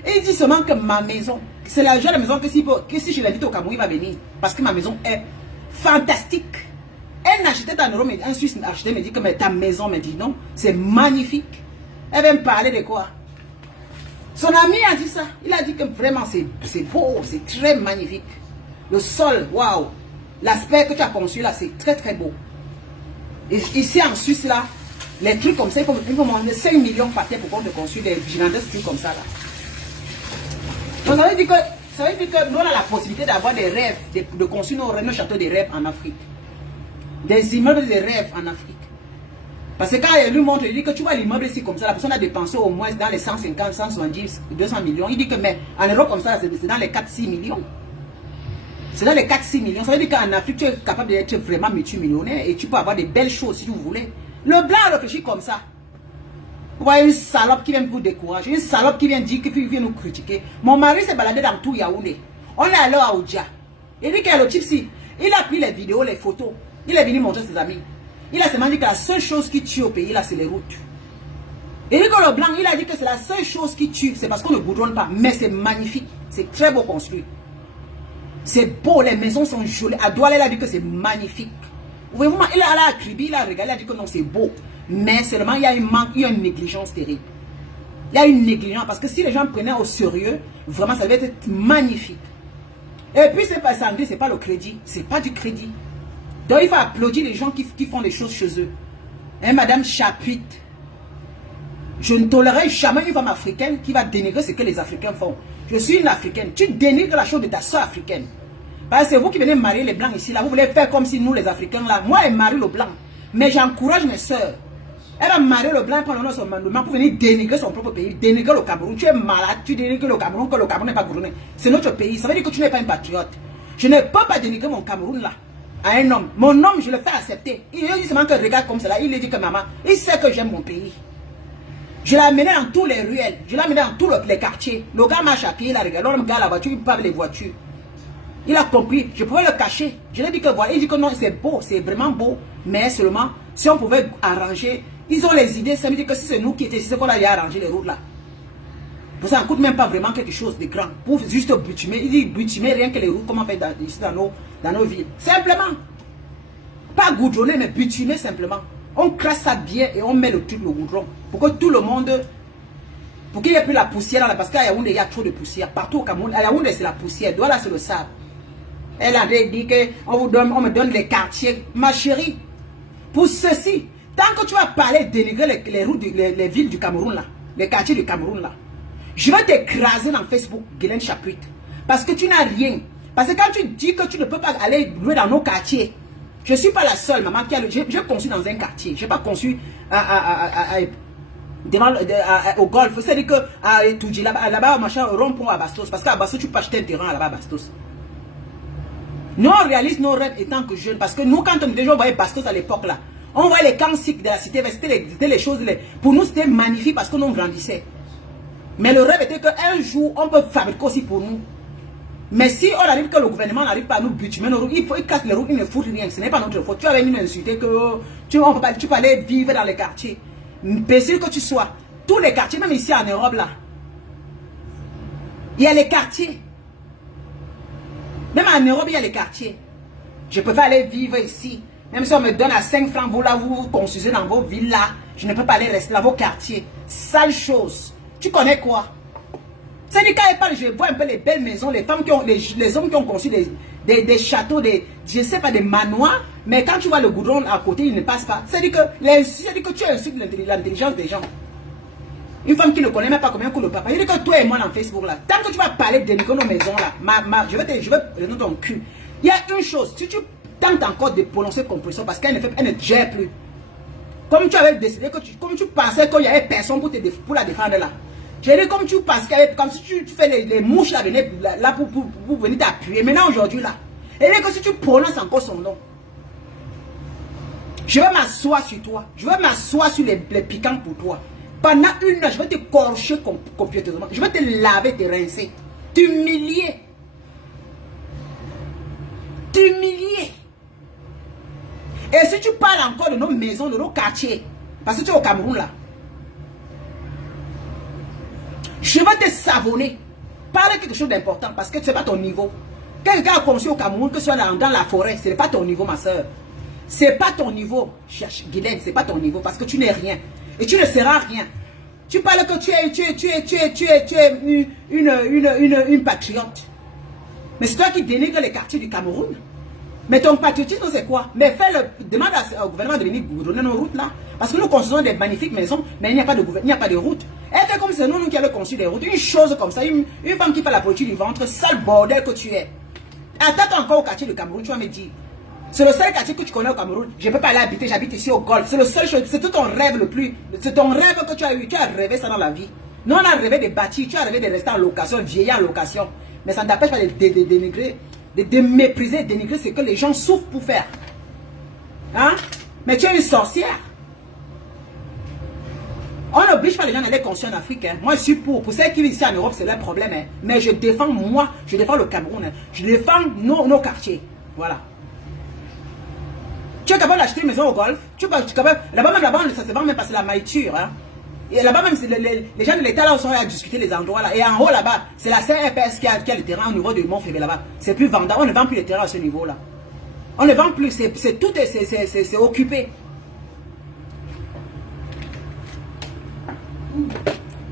Et il dit seulement que ma maison, c'est la genre de maison que si je l'invite au Cameroun, il va venir. Parce que ma maison est fantastique. Un architecte en Europe, un Suisse architecte me dit que mais ta maison me dit non, c'est magnifique. Elle va me parler de quoi? Son ami a dit ça. Il a dit que vraiment c'est beau, c'est très magnifique. Le sol, waouh. L'aspect que tu as conçu là, c'est très très beau. Et ici en Suisse là, les trucs comme ça, il faut demander 5 millions par terre pour qu'on te construise des gigantesques trucs comme ça là. Donc ça veut dire que nous on a la possibilité d'avoir des rêves, de construire nos châteaux de rêves en Afrique. Des immeubles de rêves en Afrique. Parce que quand il lui montre, il dit que tu vois l'immeuble ici comme ça, la personne a dépensé au moins dans les 150, 170, 200 millions. Il dit que mais en Europe comme ça, c'est dans les 4-6 millions. C'est dans les 4-6 millions. Ça veut dire qu'en Afrique, tu es capable d'être vraiment multimillionnaire et tu peux avoir des belles choses si vous voulez. Le blanc réfléchit comme ça. Vous voyez une salope qui vient vous décourager, une salope qui vient dire qu'il vient nous critiquer. Mon mari s'est baladé dans tout Yaoundé. On est allé à Oudja. Il dit que le type si, il a pris les vidéos, les photos. Il est venu montrer ses amis. Il a seulement dit que la seule chose qui tue au pays là, c'est les routes. Et dit que le blanc, il a dit que c'est la seule chose qui tue. C'est parce qu'on ne goudronne pas. Mais c'est magnifique. C'est très beau construit. C'est beau, les maisons sont jolies. À Douala, il a dit que c'est magnifique. Vous voyez, il a cribi, il a regardé, il a dit que non, c'est beau. Mais seulement, il y a une manque, il y a une négligence terrible. Il y a une négligence. Parce que si les gens prenaient au sérieux, vraiment, ça devait être magnifique. Et puis, c'est pas ça, c'est pas le crédit. C'est pas du crédit. Donc, il faut applaudir les gens qui font les choses chez eux. Hein, Madame Chapuite. Je ne tolérerai jamais une femme africaine qui va dénigrer ce que les Africains font. Je suis une Africaine. Tu dénigres la chose de ta soeur africaine. Parce que c'est vous qui venez marier les blancs ici. Là. Vous voulez faire comme si nous, les Africains, là. Moi, elle marie le blanc. Mais j'encourage mes soeurs. Elle va marier le blanc et prendre son mandement pour venir dénigrer son propre pays. Dénigrer le Cameroun. Tu es malade. Tu dénigres le Cameroun que le Cameroun n'est pas gouverné. C'est notre pays. Ça veut dire que tu n'es pas une patriote. Je ne peux pas dénigrer mon Cameroun là. À un homme. Mon homme, je le fais accepter. Il dit seulement que regarde comme cela. Il lui dit que maman, il sait que j'aime mon pays. Je l'ai amené dans tous les ruelles. Je l'ai amené dans tous les quartiers. Le gars marche à pied, il a regardé. Le gars à la voiture, il parle les voitures. Il a compris. Je pouvais le cacher. Je lui ai dit que voilà. Il dit que non, c'est beau. C'est vraiment beau. Mais seulement, si on pouvait arranger. Ils ont les idées. Ça veut dire que si c'est nous qui étions ici, c'est qu'on allait arranger les routes là. Pour ça, ça ne coûte même pas vraiment quelque chose de grand. Pour juste bitumer. Il dit bitumer rien que les routes. Comment faire ici dans nos villes. Simplement. Pas goudronner, mais bitumer simplement. On crasse ça bien et on met le truc, le goudron. Pour que tout le monde... Pour qu'il n'y ait plus la poussière là. Parce qu'à Yaoundé, il y a trop de poussière. Partout au Cameroun, à Yaoundé, c'est la poussière. Douala, c'est le sable. Elle avait dit qu'on me donne les quartiers. Ma chérie, pour ceci, tant que tu vas parler, dénigrer les routes, les villes du Cameroun là, les quartiers du Cameroun là, je vais t'écraser dans Facebook, Guylaine Chapuite. Parce que tu n'as rien. Parce que quand tu dis que tu ne peux pas aller louer dans nos quartiers, je ne suis pas la seule maman qui a... J'ai conçu dans un quartier. Je n'ai pas conçu au golf. C'est-à-dire que là-bas, machin, rond-point à Bastos. Parce qu'à Bastos, tu peux acheter un terrain là-bas à Bastos. Nous, on réalise nos rêves étant que jeunes. Parce que nous, quand on déjà voyait Bastos à l'époque là, on voyait les camps sikhs de la cité. C'était les choses... Pour nous, c'était magnifique parce que nous, on grandissait. Mais le rêve était qu'un jour, on peut fabriquer aussi pour nous. Mais si on arrive que le gouvernement n'arrive pas à nous bitumer nos routes, il casse les routes, il ne fout rien. Ce n'est pas notre faute. Tu as venu nous insulter que tu peux aller vivre dans les quartiers. Imbécile que tu sois. Tous les quartiers, même ici en Europe là. Il y a les quartiers. Même en Europe, il y a les quartiers. Je peux pas aller vivre ici. Même si on me donne à 5 francs, vous là, vous construisez dans vos villes là. Je ne peux pas aller rester dans vos quartiers. Sale chose. Tu connais quoi? C'est du cas, je vois un peu les belles maisons, les femmes qui ont, les hommes qui ont conçu des châteaux, je sais pas, des manoirs, mais quand tu vois le goudron à côté, il ne passe pas. C'est-à-dire que tu insultes l'intelligence des gens. Une femme qui ne connaît même pas combien coûte le papa. Il dit que toi et moi dans Facebook là, tant que tu vas parler de nos maisons là, je vais donner ton cul. Il y a une chose, si tu tentes encore de prononcer compression parce qu'elle ne gère plus. Comme tu avais décidé que comme tu pensais qu'il y avait personne pour la défendre là. J'ai dit comme tu penses comme si tu fais les mouches là, pour venir t'appuyer. Maintenant aujourd'hui là. Et que si tu prononces encore son nom. Je vais m'asseoir sur toi. Je vais m'asseoir sur les piquants pour toi. Pendant 1 heure, je vais te corcher complètement. Je vais te laver, te rincer. T'humilier. T'humilier. Et si tu parles encore de nos maisons, de nos quartiers, parce que tu es au Cameroun là, je vais te savonner. Parle quelque chose d'important parce que ce n'est pas ton niveau. Quelqu'un a conçu au Cameroun que ce soit dans la forêt, ce n'est pas ton niveau, ma soeur. Ce n'est pas ton niveau, Guylaine, ce n'est pas ton niveau parce que tu n'es rien. Et tu ne seras rien. Tu parles que tu es une patriote. Mais c'est toi qui dénigres les quartiers du Cameroun. Mais ton patriotisme, c'est quoi? Mais demande au gouvernement de venir goudronner nos routes là. Parce que nous construisons des magnifiques maisons, mais il n'y a pas de route. Elle fait comme c'est nous qui avons construit des routes. Une chose comme ça, une femme qui fait la politique du ventre, sale bordel que tu es. Attends encore au quartier du Cameroun, tu vas me dire. C'est le seul quartier que tu connais au Cameroun. Je ne peux pas aller habiter, j'habite ici au Golfe. C'est le seul chose, c'est tout ton rêve le plus. C'est ton rêve que tu as eu. Tu as rêvé ça dans la vie. Nous, on a rêvé de bâtir, tu as rêvé de rester en location, vieillir en location. Mais ça ne t'empêche pas de dénigrer, de mépriser, de dénigrer ce que les gens souffrent pour faire. Hein? Mais tu es une sorcière. On n'oblige pas les gens d'aller construire en Afrique. Hein. Moi, je suis pour. Pour ceux qui vivent ici en Europe, c'est leur problème. Hein. Mais je défends moi, je défends le Cameroun. Hein. Je défends nos quartiers. Voilà. Tu es capable d'acheter une maison au Golfe. Tu es capable. Là-bas, ça se vend même parce que c'est la maïture. Hein. Et là-bas, même, les gens de l'État là sont à discuter les endroits là. Et en haut là-bas, c'est la CRPS qui a le terrain au niveau du Mont-Févé là-bas. C'est plus vendable. On ne vend plus les terrains à ce niveau-là. On ne vend plus. C'est occupé.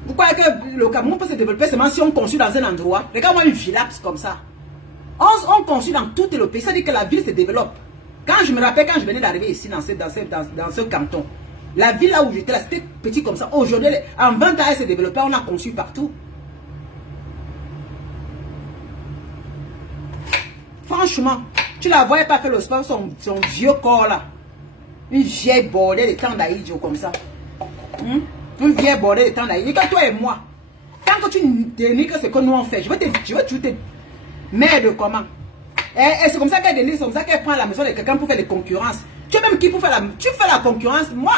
Vous croyez que le Cameroun peut se développer seulement si on construit dans un endroit? Regarde-moi une villa comme ça. On construit dans tout le pays. Ça dit que la ville se développe. Quand je me rappelle, quand je venais d'arriver ici dans ce canton, la ville là où j'étais là, c'était petit comme ça. Aujourd'hui, en 20 ans, elle s'est développée. On a construit partout. Franchement, tu la voyais pas faire le sport, son vieux corps là. Une vieille bordée de temps d'Aïdjo comme ça. Une vieille bordée de temps d'Aïdjo. Et que toi et moi, tant que tu dénigres ce que nous on fait, je vais te merde comment. Et c'est comme ça qu'elle dénigre, c'est comme ça qu'elle prend la maison de quelqu'un pour faire des concurrences. Tu es même qui pour faire tu fais la concurrence. Moi,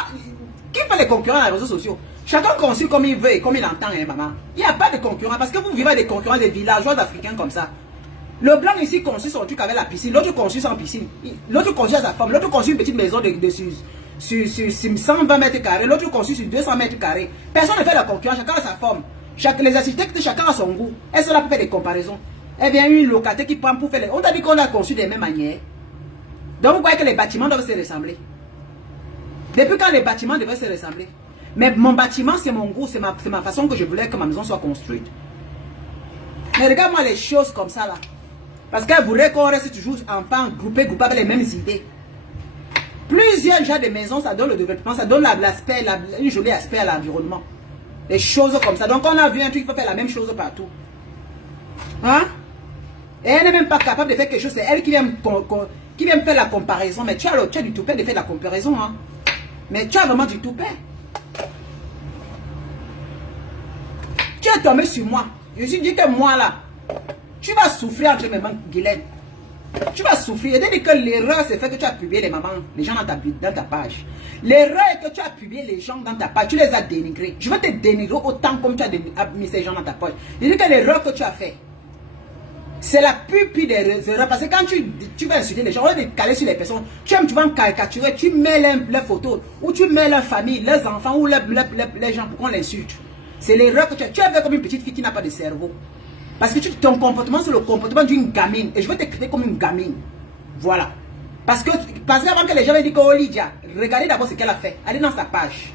qui fait les concurrences dans les réseaux sociaux? Chacun construit comme il veut et comme il entend, hein, maman. Il n'y a pas de concurrence parce que vous vivez des concurrents des villageois africains comme ça. Le blanc ici construit son truc avec la piscine, l'autre construit sans piscine, l'autre construit à sa femme, l'autre construit une petite maison sur 120 mètres carrés, l'autre construit sur 200 mètres carrés. Personne ne fait la concurrence, chacun a sa forme. Les architectes, chacun a son goût. Elles sont là pour faire des comparaisons. Elle vient une localité qui prend pour faire les... On t'a dit qu'on a construit des mêmes manières. Donc vous croyez que les bâtiments doivent se ressembler? Depuis quand les bâtiments devraient se ressembler? Mais mon bâtiment, c'est mon goût, c'est ma façon que je voulais que ma maison soit construite. Mais regarde-moi les choses comme ça là. Parce qu'elle voudrait qu'on reste toujours enfants groupés avec les mêmes idées. Plusieurs genres de maisons, ça donne le développement, ça donne l'aspect, un joli aspect à l'environnement. Des choses comme ça. Donc on a vu un truc qui peut faire la même chose partout. Hein? Et elle n'est même pas capable de faire quelque chose. C'est elle qui vient me faire la comparaison. Mais tu as du toupet de faire la comparaison. Hein? Mais tu as vraiment du toupet. Tu es tombé sur moi. Je me suis dit que moi là, tu vas souffrir entre mes mains, Guylaine. Tu vas souffrir. Et dit que l'erreur, c'est fait que tu as publié les mamans, les gens dans ta page. L'erreur est que tu as publié les gens dans ta page. Tu les as dénigrés. Je vais te dénigrer autant comme tu as mis ces gens dans ta page. Je dis que l'erreur que tu as fait, c'est la plus pire des erreurs. Parce que quand tu vas insulter les gens, on va te caler sur les personnes. Tu vas caricaturer, tu mets leurs photos, ou tu mets leur famille, leurs enfants, ou les gens pour qu'on l'insulte. C'est l'erreur que tu as. Tu as fait comme une petite fille qui n'a pas de cerveau. Parce que ton comportement, c'est le comportement d'une gamine. Et je vais te traiter comme une gamine. Voilà. Parce que avant que les gens me disent que oh Lydia, regardez d'abord ce qu'elle a fait. Allez dans sa page.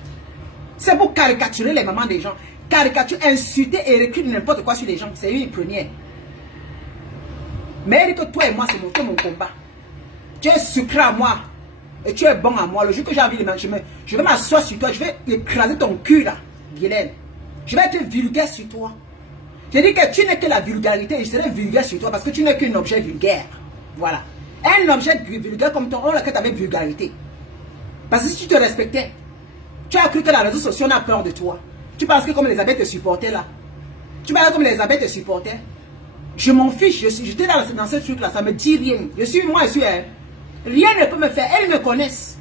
C'est pour caricaturer les mamans des gens. Caricaturer, insulter et recruter n'importe quoi sur les gens. C'est une première. Mais elle dit que toi et moi, c'est mon combat. Tu es sucré à moi. Et tu es bon à moi. Le jour que j'ai envie de manger, je vais m'asseoir sur toi. Je vais écraser ton cul là, Guylaine. Je vais être vulgaire sur toi. Je dis que tu n'es que la vulgarité et je serai vulgaire sur toi parce que tu n'es qu'un objet vulgaire. Voilà. Un objet vulgaire comme toi, on l'a que avec vulgarité. Parce que si tu te respectais, Tu as cru que dans les réseaux sociaux, on a peur de toi. Tu penses que comme Elisabeth te supportait là. Tu penses que comme Elisabeth te supportait. Je m'en fiche. J'étais dans ce truc-là. Ça me dit rien. Je suis elle. Rien ne peut me faire. Elles me connaissent.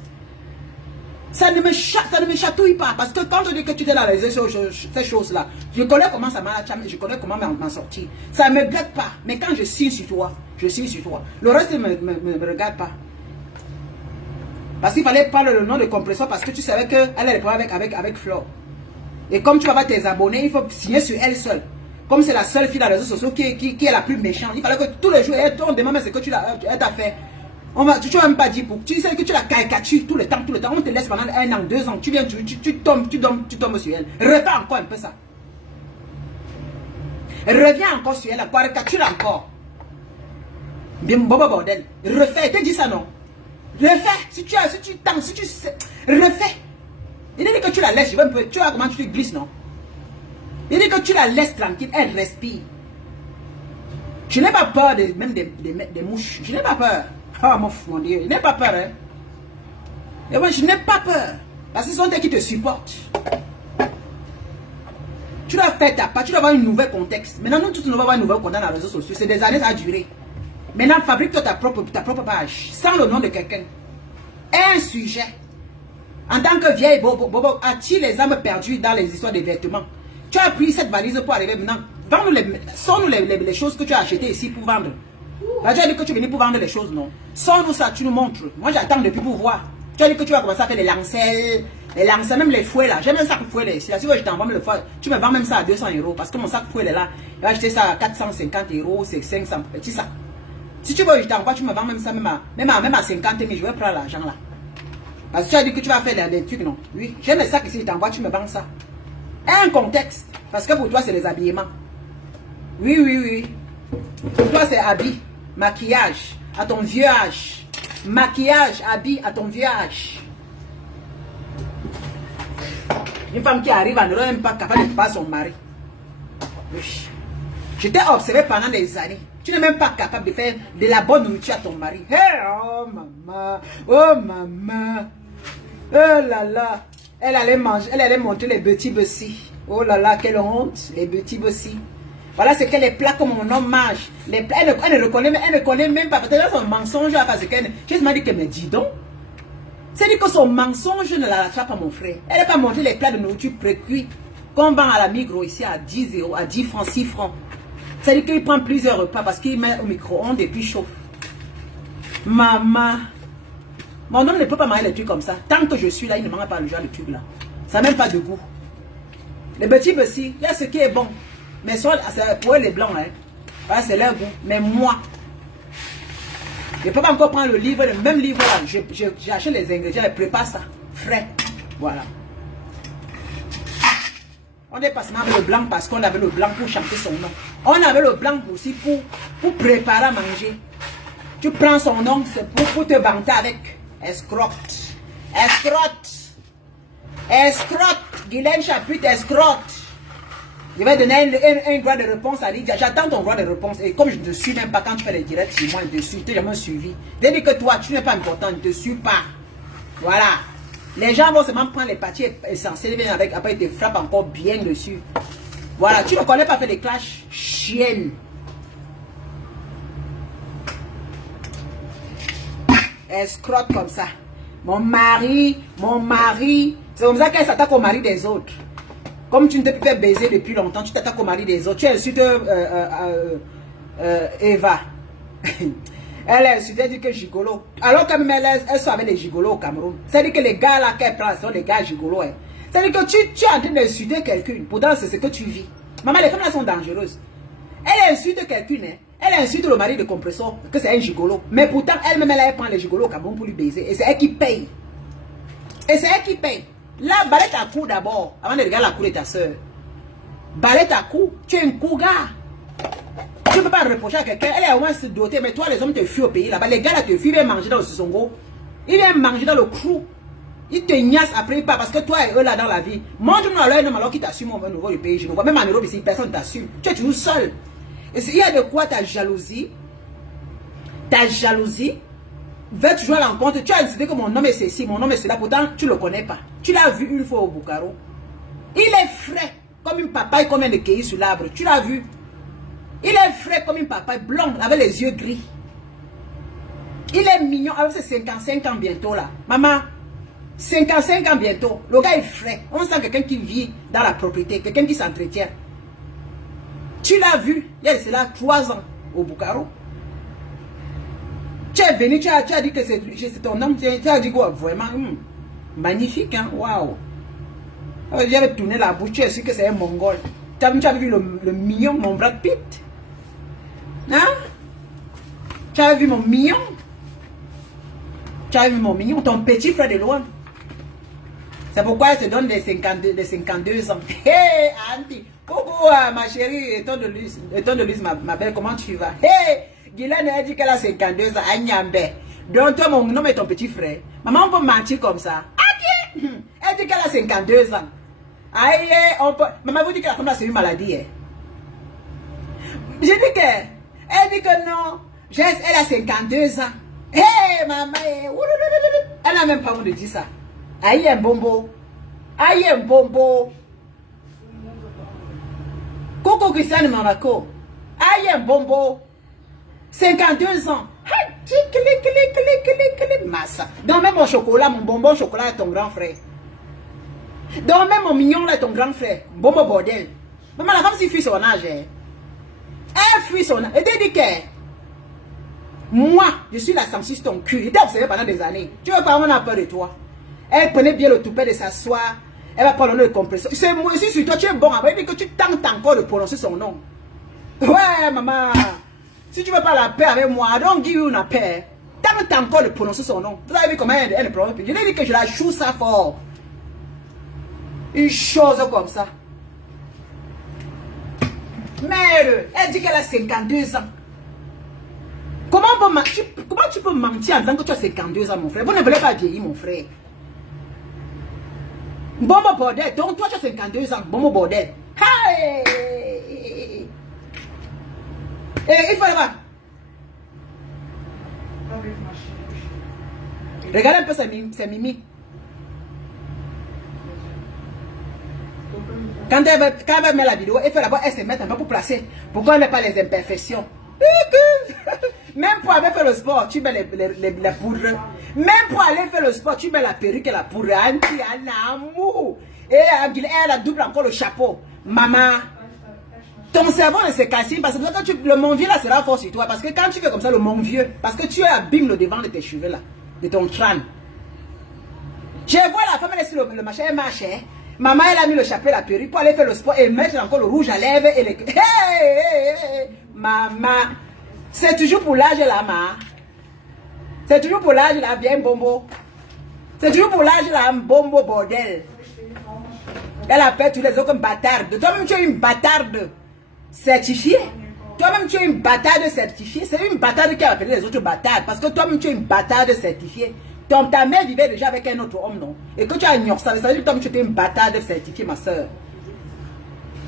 Ça ne me chatouille pas. Parce que quand je dis que tu es dans ces choses-là, je connais comment ça marche. Je connais comment m'en sortir. Ça ne me gâte pas. Mais quand je suis sur toi, je suis sur toi. Le reste ne me regarde pas. Parce qu'il fallait prendre le nom de Compressor parce que tu savais qu'elle a des problèmes avec Flore. Et comme tu vas pas tes abonnés, il faut signer sur elle seule. Comme c'est la seule fille dans les réseaux sociaux qui est la plus méchante. Il fallait que tous les jours, on demande ce que tu as fait. Tu n'as même pas dit pour. Tu sais que tu la caricatures tout le temps. On te laisse pendant 1 an, 2 ans. Tu viens, tu tombes sur elle. Refais encore un peu ça. Reviens encore sur elle, la caricature encore. Bien, bobo bordel. Refais, je te dis ça non. Refais, si tu sais, refais. Il dit que tu la laisses, tu vois comment tu te glisses, non? Il dit que tu la laisses tranquille, elle respire. Je n'ai pas peur même des mouches, je n'ai pas peur. Oh mon Dieu, je n'ai pas peur, hein. Et moi, je n'ai pas peur, parce que ce sont eux qui te supportent. Tu dois faire ta part, tu dois avoir un nouvel contexte. Maintenant, nous tous, nous allons avoir un nouvel contexte dans les réseaux sociaux, c'est des années, ça a duré. Maintenant, fabrique-toi ta propre page, sans le nom de quelqu'un. Un sujet. En tant que vieille bobo, attire les âmes perdues dans les histoires de vêtements. Tu as pris cette valise pour arriver maintenant. Sors-nous les choses que tu as achetées ici pour vendre. Là, tu as dit que tu venais pour vendre les choses, non? Sors-nous ça, tu nous montres. Moi, j'attends depuis pour voir. Tu as dit que tu vas commencer à faire les lancelles, même les fouets là. J'aime un sac fouet. Si je t'envoie le fouet, tu me vends même ça à 200 €. Parce que mon sac fouet est là. Je vais acheter ça à 450 €, c'est 500 petits sacs. Si tu veux, je t'envoie, tu me vends même ça, même à 50 000, je vais prendre l'argent là. Parce que tu as dit que tu vas faire des trucs, non? Oui, j'ai mes sacs ici, je t'envoie, tu me vends ça. Un contexte. Parce que pour toi, c'est les habillements. Oui. Pour toi, c'est habit, maquillage, à ton vieux âge. Maquillage, habit, à ton vieux âge. Une femme qui arrive, elle n'est même pas capable de faire son mari. Oui. Je t'ai observé pendant des années. Tu n'es même pas capable de faire de la bonne nourriture à ton mari. Hey, oh maman, oh maman. Oh là là. Elle allait montrer les petits bessis. Oh là là, quelle honte, les petits bessis. Voilà ce que les plats que mon homme mange. Les plats, elle ne reconnaît même pas. Peut-être son mensonge à faire ce qu'elle. Jésus m'a dit que, mais dis donc. C'est-à-dire que son mensonge ne la rattrape pas, mon frère. Elle n'a pas montré les plats de nourriture pré-cuits qu'on vend à la Migros ici à 10 €, à 10 francs, 6 francs. C'est-à-dire qu'il prend plusieurs repas parce qu'il met au micro-ondes et puis chauffe. Maman. Mon homme ne peut pas manger les trucs comme ça. Tant que je suis là, il ne mange pas le genre de trucs là. Ça n'a même pas de goût. Les petits aussi, il y a ce qui est bon. Mais soit pour les blancs, hein. Voilà, c'est leur goût. Mais moi, je ne peux pas encore prendre le livre, le même livre là. J'achète les ingrédients, je prépare ça. Frais. Voilà. On est passé avec le blanc parce qu'on avait le blanc pour chanter son nom. On avait le blanc aussi pour préparer à manger. Tu prends son nom, c'est pour te vanter avec. Escrotte. Guylaine Chapuis, escrotte. Je vais donner un droit de réponse à Lydia. J'attends ton droit de réponse. Et comme je ne te suis même pas quand tu fais les directs sur moi, je te suis. Tu n'as jamais suivi. Je dis que toi, tu n'es pas important, je ne te suis pas. Voilà. Les gens vont seulement prendre les parties essentielles avec, après ils te frappent encore bien dessus. Voilà, tu ne connais pas faire des clashs chiennes. Escrotte comme ça. Mon mari. C'est comme ça qu'elle s'attaque au mari des autres. Comme tu ne t'es plus fait baiser depuis longtemps, tu t'attaques au mari des autres. Tu insultes Eva. Elle a insulté, elle dit que gigolo. Alors que même elle sont avec les gigolos au Cameroun. C'est-à-dire que les gars là qu'elle prend sont les gars gigolos. Hein. C'est-à-dire que tu es en train d'insulter quelqu'un. Pourtant, c'est ce que tu vis. Maman, les femmes là sont dangereuses. Elle insulte quelqu'un. Hein. Elle insulte le mari de Compressor, que c'est un gigolo. Mais pourtant, elle-même, elle prend les gigolos au Cameroun pour lui baiser. Et c'est elle qui paye. Là, balai ta cou d'abord, avant de regarder la cour de ta soeur. Balai ta cou. Tu es un cougar. Tu ne peux pas reprocher à quelqu'un. Elle est au moins se doter, mais toi, les hommes te fuient au pays là-bas. Les gars là te fuient, ils viennent manger dans le Sissongo. Ils viennent manger dans le crew. Ils te niassent après pas parce que toi et eux là dans la vie. Montre-nous alors un homme alors qui t'assume au niveau du pays. Je ne vois même en Europe ici, personne ne t'assume. Tu es toujours seul. Et il y a de quoi ta jalousie. veut toujours à l'encontre. Tu as décidé que mon nom est ceci, mon nom est cela. Pourtant, tu ne le connais pas. Tu l'as vu une fois au Boucaro. Il est frais comme une papaye qu'on vient de cueillir sur l'arbre. Tu l'as vu? Il est frais comme une papaye, blond, avec les yeux gris. Il est mignon avec ses 55 ans bientôt là. Maman, 55 ans bientôt. Le gars est frais. On sent quelqu'un qui vit dans la propriété, quelqu'un qui s'entretient. Tu l'as vu, il y a cela 3 ans au Boucaro. Tu es venu, tu as dit que c'est ton homme, tu as dit quoi? Vraiment, magnifique, hein? Waouh! J'avais tourné la bouche, tu as su que c'est un Mongol. Tu as vu le mignon, mon Brad Pitt? Hein? Tu as vu mon mignon? Tu as vu mon mignon, ton petit frère de loin. C'est pourquoi elle se donne des 52 ans. Hey, Auntie! Coucou, ma chérie, étant de Luz, ma belle, comment tu vas? Hey! Guylaine a dit qu'elle a 52 ans, Agnambe. Donc toi, mon nom est ton petit frère. Maman, on peut mentir comme ça. Ok! Elle dit qu'elle a 52 ans. Aïe, on peut... Maman vous dit que la femme a une maladie. Hein? J'ai dit que... Elle dit que non. Elle a 52 ans. Hey, maman. Elle n'a même pas voulu dire ça. Aïe, un bombo. Aïe, un bombo. Coco Christiane Monaco. Aïe, un bombo. 52 ans. Massa. Donc même mon chocolat, mon bonbon chocolat est ton grand frère. Donc même mon mignon là est ton grand frère. Bonbon bordel. Maman, la femme s'y fuit son âge. Elle fuit son âge. Et t'es dit que moi, je suis la sensible ton cul. J'étais observée pendant des années. Tu veux pas, on a peur de toi. Elle prenait bien le toupet de s'asseoir. Elle va prendre le compresseur. C'est moi aussi sur toi, tu es bon. Elle dit que tu tentes encore de prononcer son nom. Ouais, maman. Si tu veux pas la paix avec moi, I don't give you une paix. Tente encore de prononcer son nom. Vous avez vu comment elle le prononce? Je lui ai dit que je la joue ça fort. Une chose comme ça. Merde, elle dit qu'elle a 52 ans. Comment tu peux mentir en disant que tu as 52 ans, mon frère? Vous ne voulez pas vieillir, mon frère. Bon bordel, donc toi tu as 52 ans, bon bordel. Hey! Il faut le voir. Regardez un peu ses mimi. Quand elle va mettre la vidéo, elle fait d'abord, elle se met un peu pour placer. Pourquoi elle ne met pas les imperfections? Même pour aller faire le sport, tu mets les poudres. Même pour aller faire le sport, tu mets la perruque et la poudre. Auntie, un amour. Et elle a double encore le chapeau. Maman. Ton cerveau ne se casse parce que quand le mon vieux là sera fort sur toi. Parce que quand tu fais comme ça, le mon vieux, parce que tu abîmes le devant de tes cheveux là, de ton crâne. Je vois la femme, elle est sur le machin, elle marche. Maman, elle a mis le chapeau et la perruque pour aller faire le sport et mettre encore le rouge à lèvres et les... Hey! Maman, c'est toujours pour l'âge là, ma. C'est toujours pour l'âge là, bien bombo. C'est toujours pour l'âge là, bombo bordel. Elle appelle tous les autres comme bâtarde. Toi-même, tu es une bâtarde. Certifié. Toi-même tu es une bâtarde certifiée. C'est une bâtarde qui a appelé les autres bâtards. Parce que toi-même tu es une bâtarde certifiée. Ta mère vivait déjà avec un autre homme, non? Et que tu as ignoré ça, ça veut dire que toi-même tu étais une bâtarde certifiée, ma soeur.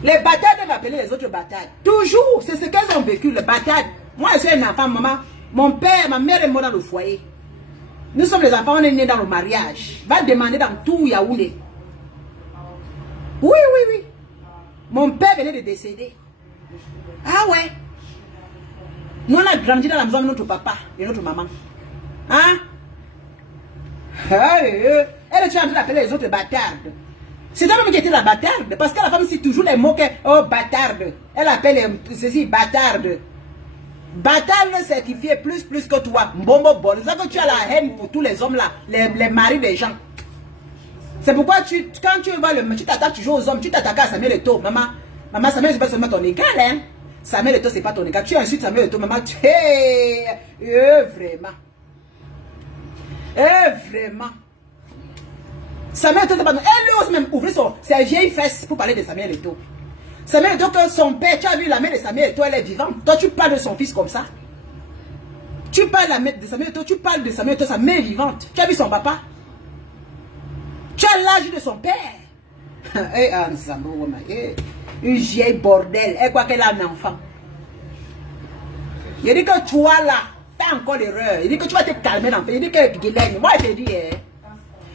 Les bâtards m'appelaient les autres bâtards. Toujours, c'est ce qu'elles ont vécu, les bâtards. Moi je suis un enfant, maman. Mon père, ma mère est morte dans le foyer. Nous sommes les enfants, on est nés dans le mariage. Va demander dans tout Yaoundé. Oui. Mon père venait de décéder. Ah ouais. Nous on a grandi dans la maison de notre papa et notre maman. Hein? Elle est en train d'appeler les autres bâtardes. C'est toi-même qui était la bâtarde. Parce que la femme, c'est toujours les mots que... Oh, bâtarde. Elle appelle ceci bâtarde. Bâtarde certifié plus que toi. Mbombo bon. C'est ça que tu as la haine pour tous les hommes là. Les maris des gens. C'est pourquoi quand tu vas tu t'attaques toujours aux hommes. Tu t'attaques à Samuel Eto'o. Maman, Samuel, c'est pas seulement ton égal, hein. Samuel Eto'o, c'est pas ton égal. Tu insultes Samuel Eto'o, maman. Vraiment. Vraiment. Samuel Eto'o, c'est pas ton... Elle ose même ouvrir ses vieilles fesses pour parler de Samuel Eto'o. Samuel Eto'o, que son père, tu as vu la mère de Samuel Eto'o, elle est vivante. Toi, tu parles de son fils comme ça. Tu parles de Samuel Eto'o, tu parles de Samuel Eto'o, sa mère est vivante. Tu as vu son papa? Tu as l'âge de son père. Une vieille bordel. Elle croit qu'elle a un enfant. Je dis que toi là, t'as encore l'erreur. Il dit que tu vas te calmer dans le. Il dit que Guylaine, moi je te dis,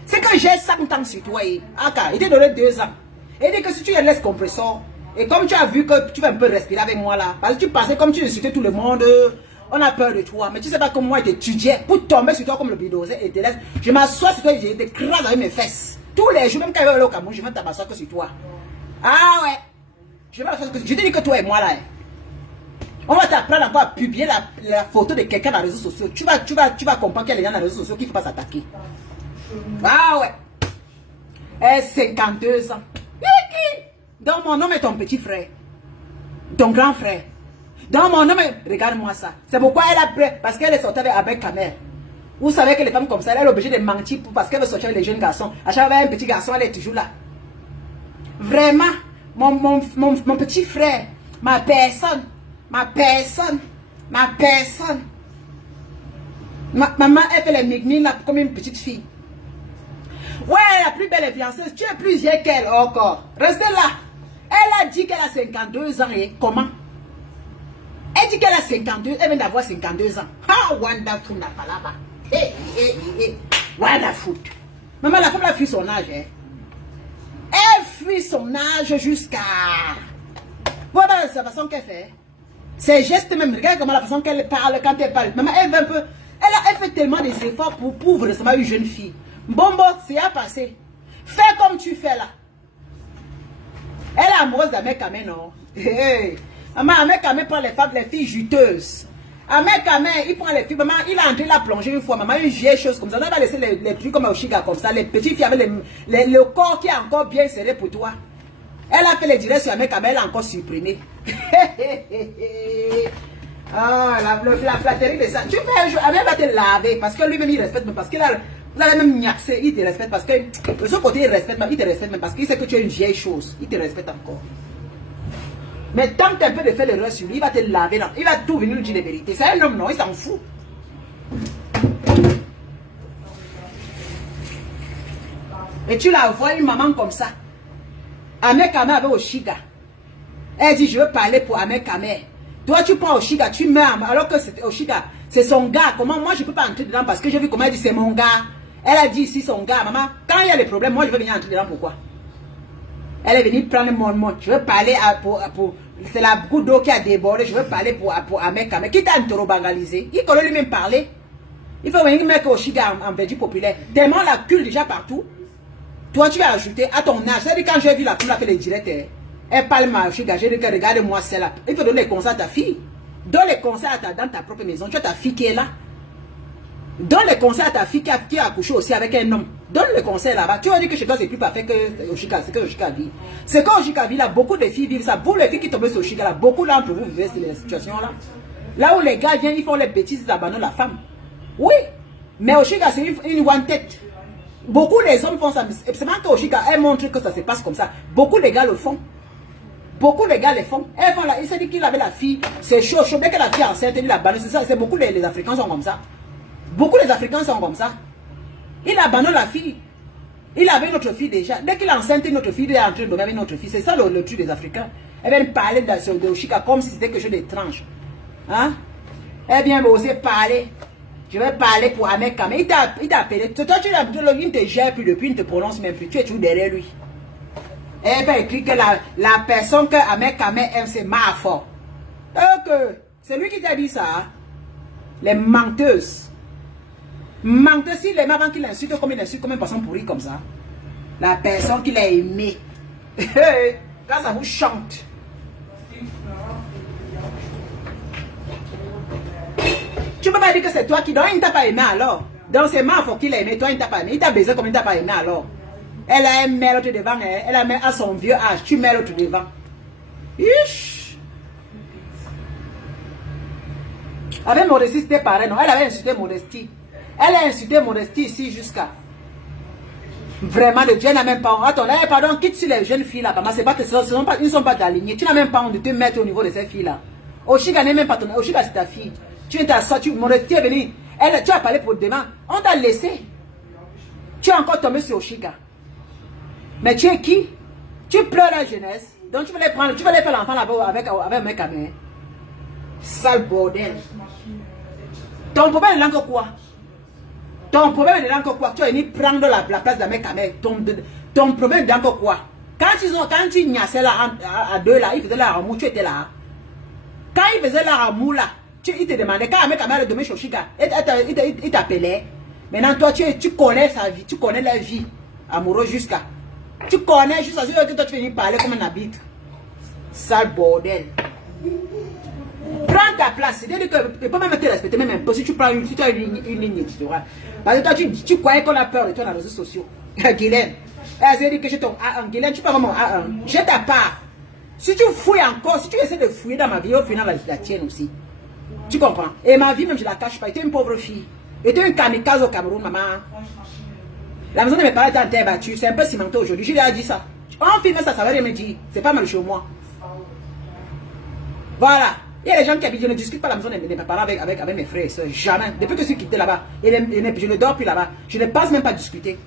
c'est que j'ai 5 ans sur toi. Il t'a donné 2 ans. Il dit que si tu laisses compresseur, et comme tu as vu que tu vas un peu respirer avec moi là, parce que tu pensais comme tu insultais tout le monde, on a peur de toi. Mais tu sais pas comment moi j'étudiais pour tomber sur toi comme le bulldozer et te laisse. Je m'assois sur toi et je t'écrase avec mes fesses. Tous les jours, même quand il va aller au Cameroun, je vais t'asseoir que sur toi. Ah ouais. Je te dis que toi et moi là. On va t'apprendre encore à publier la photo de quelqu'un dans les réseaux sociaux. Tu vas comprendre qu'il y a des gens dans les réseaux sociaux qu'il ne faut pas s'attaquer. Ah ouais. 52 ans. Donc mon homme est ton petit frère. Ton grand frère. Donc mon homme est... Regarde-moi ça. C'est pourquoi elle a pris... Parce qu'elle est sortie avec Kamer. Vous savez que les femmes comme ça, elle est obligée de mentir parce qu'elle veut sortir avec les jeunes garçons. À chaque fois, un petit garçon, elle est toujours là. Vraiment, mon petit frère, ma personne. Maman, elle fait les migmines là comme une petite fille. Ouais, la plus belle influenceuse, tu es plus vieille qu'elle encore. Restez là. Elle a dit qu'elle a 52 ans et comment? Elle dit qu'elle a 52, elle vient d'avoir 52 ans. Ah, wonderful n'a pas là-bas. Wonderful. Maman, la femme a fui son âge. Elle fuit son âge jusqu'à... Voilà la façon qu'elle fait. Ses gestes même, regarde comment la façon qu'elle parle quand elle parle. Maman, elle veut un peu... Elle fait tellement des efforts pour recevoir une jeune fille. Bon, c'est à passer. Fais comme tu fais là. Elle est amoureuse d'Ahmed Kamé, non? Maman, Ahmed Kamé prend les femmes, les filles juteuses. Ahmed Kamé, il prend les filles. Maman, il a entré la plongée une fois. Maman, une vieille chose comme ça. On va laisser les trucs comme Oshiga comme ça. Les petites filles avec le corps qui est encore bien serré pour toi. Elle a fait les directs sur Ahmed Kamé, elle a encore supprimé. Ah, la flatterie de ça. Tu fais un jour, Ahmed va te laver parce que lui-même il respecte, parce qu'il a même niaxé, il te respecte parce que de ce côté il respecte, il te respecte même parce qu'il sait que tu es une vieille chose. Il te respecte encore. Mais tant que tu as un peu de faire l'erreur sur lui, il va te laver. Il va tout venir lui dire la vérité. C'est un homme, non, il s'en fout. Et tu la vois une maman comme ça. Ahmed Kamé avec Oshiga. Elle dit, je veux parler pour Ahmed Kamé. Toi, tu prends Oshiga, tu meurs, alors que c'est Oshiga, c'est son gars. Comment moi, je ne peux pas entrer dedans parce que j'ai vu comment elle dit, c'est mon gars. Elle a dit ici, son gars. Maman, quand il y a des problèmes, moi, je veux venir entrer dedans. Pourquoi? Elle est venue prendre mon mot. Je veux parler pour c'est la goutte d'eau qui a débordé. Je veux parler pour Ahmed Kamé. Qui t'a interrobangalisé? Il connaît lui-même parler. Il faut venir mettre Oshiga en verdi populaire. Tellement la culte déjà partout. Toi, tu vas ajouter à ton âge. C'est-à-dire, quand j'ai vu la fille, elle fait les directs. Elle parle ma fille, j'ai dit que regarde-moi celle-là. Il faut donner les conseils à ta fille. Donne les conseils dans ta propre maison. Tu as ta fille qui est là. Donne les conseils à ta fille qui a accouché aussi avec un homme. Donne les conseils là-bas. Tu vas dire que chez toi, c'est plus parfait que Oshiga. C'est que Oshiga vit. C'est que Oshiga vit là. Beaucoup de filles vivent ça. Pour les filles qui tombent sur Oshiga là, beaucoup d'entre vous vivez ces situations-là. Là où les gars viennent, ils font les bêtises, ils abandonnent la femme. Oui. Mais Oshiga, c'est une one-tête. Beaucoup les hommes font ça. C'est même que Oshiga, elle montre que ça se passe comme ça. Beaucoup les gars le font. Beaucoup de gars les font. Elles font là, il s'est dit qu'il avait la fille. C'est chaud, chaud. Dès que la fille est enceinte, il abandonne. C'est ça. C'est beaucoup les Africains sont comme ça. Beaucoup les Africains sont comme ça. Il abandonne la fille. Il avait notre fille déjà. Dès qu'il est enceinte, notre fille, il est en train de dormir avec notre fille. C'est ça le truc des Africains. Elle vient parler de Oshiga comme si c'était quelque chose d'étrange. Hein? Elle vient oser parler. Je vais parler pour Ahmed Kamé. Il t'a appelé. Toi, il ne te gère plus depuis, il ne te prononce même plus. Tu es toujours derrière lui. Elle va écrire que la personne que Ahmed Kamé aime, c'est Mafo. C'est lui qui t'a dit ça. Hein? Les menteuses. Menteuses, si les mamans qui l'insultent comme il insulte comme une personne pourrie comme ça. La personne qui l'a aimé. Quand ça vous chante. Tu ne peux pas dire que c'est toi qui... Donc, il ne t'a pas aimé alors. Donc, c'est Mafo qui l'a aimé. Toi, il ne t'a pas aimé. Il t'a baisé comme il ne t'a pas aimé alors. Elle a un mère l'autre devant elle. Elle a même à son vieux âge. Tu mets l'autre devant. Ish. Avec Modestie, c'était pareil. Non, elle avait insulté Modestie. Elle a insulté Modestie ici jusqu'à... Vraiment, le Dieu n'a même pas honte. Attends, là, pardon, quitte sur les jeunes filles là. C'est pas que ils ne sont pas alignés. Tu n'as même pas honte de te mettre au niveau de ces filles là. Oshiga n'est même pas ton... Oshiga, c'est ta fille. Tu es ta soeur. Modestie est venue. Tu as parlé pour demain. On t'a laissé. Tu es encore tombé sur Oshiga. Mais tu es qui? Tu pleures la jeunesse. Donc tu vas les prendre, tu vas les faire l'enfant là-bas avec un mec à main. Sale bordel. Ton problème est là que quoi? Ton problème est là que quoi? Tu vas venir prendre la place de mes camels. Ton problème est là que quoi? Quand ils niassaient là à deux là, ils faisaient la remou, tu étais là. Quand ils faisaient la remou là, ils te demandaient, quand mes camels de mes chochiga, ils t'appelaient. Maintenant toi tu connais sa vie, tu connais la vie amoureuse jusqu'à. Tu connais jusqu'à ce que toi tu viens parler comme un habite. Sale bordel. Prends ta place. C'est-à-dire que tu peux même te respecter même un peu si tu prends une ligne éditoriale. Parce que toi tu croyais qu'on a peur de toi dans les réseaux sociaux. Guylaine. C'est-à-dire que je ton A1. Guylaine, tu parles mon A1. J'ai ta part. Si tu fouilles encore, si tu essaies de fouiller dans ma vie, au final la tienne aussi. Tu comprends? Et ma vie même je la cache pas. J'étais une pauvre fille. J'étais une kamikaze au Cameroun, maman. La maison de mes parents était en terre battue. C'est un peu cimenté aujourd'hui. Je lui ai dit ça. On filme ça, ça va rien me dire. C'est pas mal chez moi. Voilà. Il y a des gens qui habitent. Je ne discute pas la maison de mes parents avec mes frères et soeurs. Jamais. Depuis que je suis quitté là-bas, je ne dors plus là-bas. Je ne pense même pas discuter.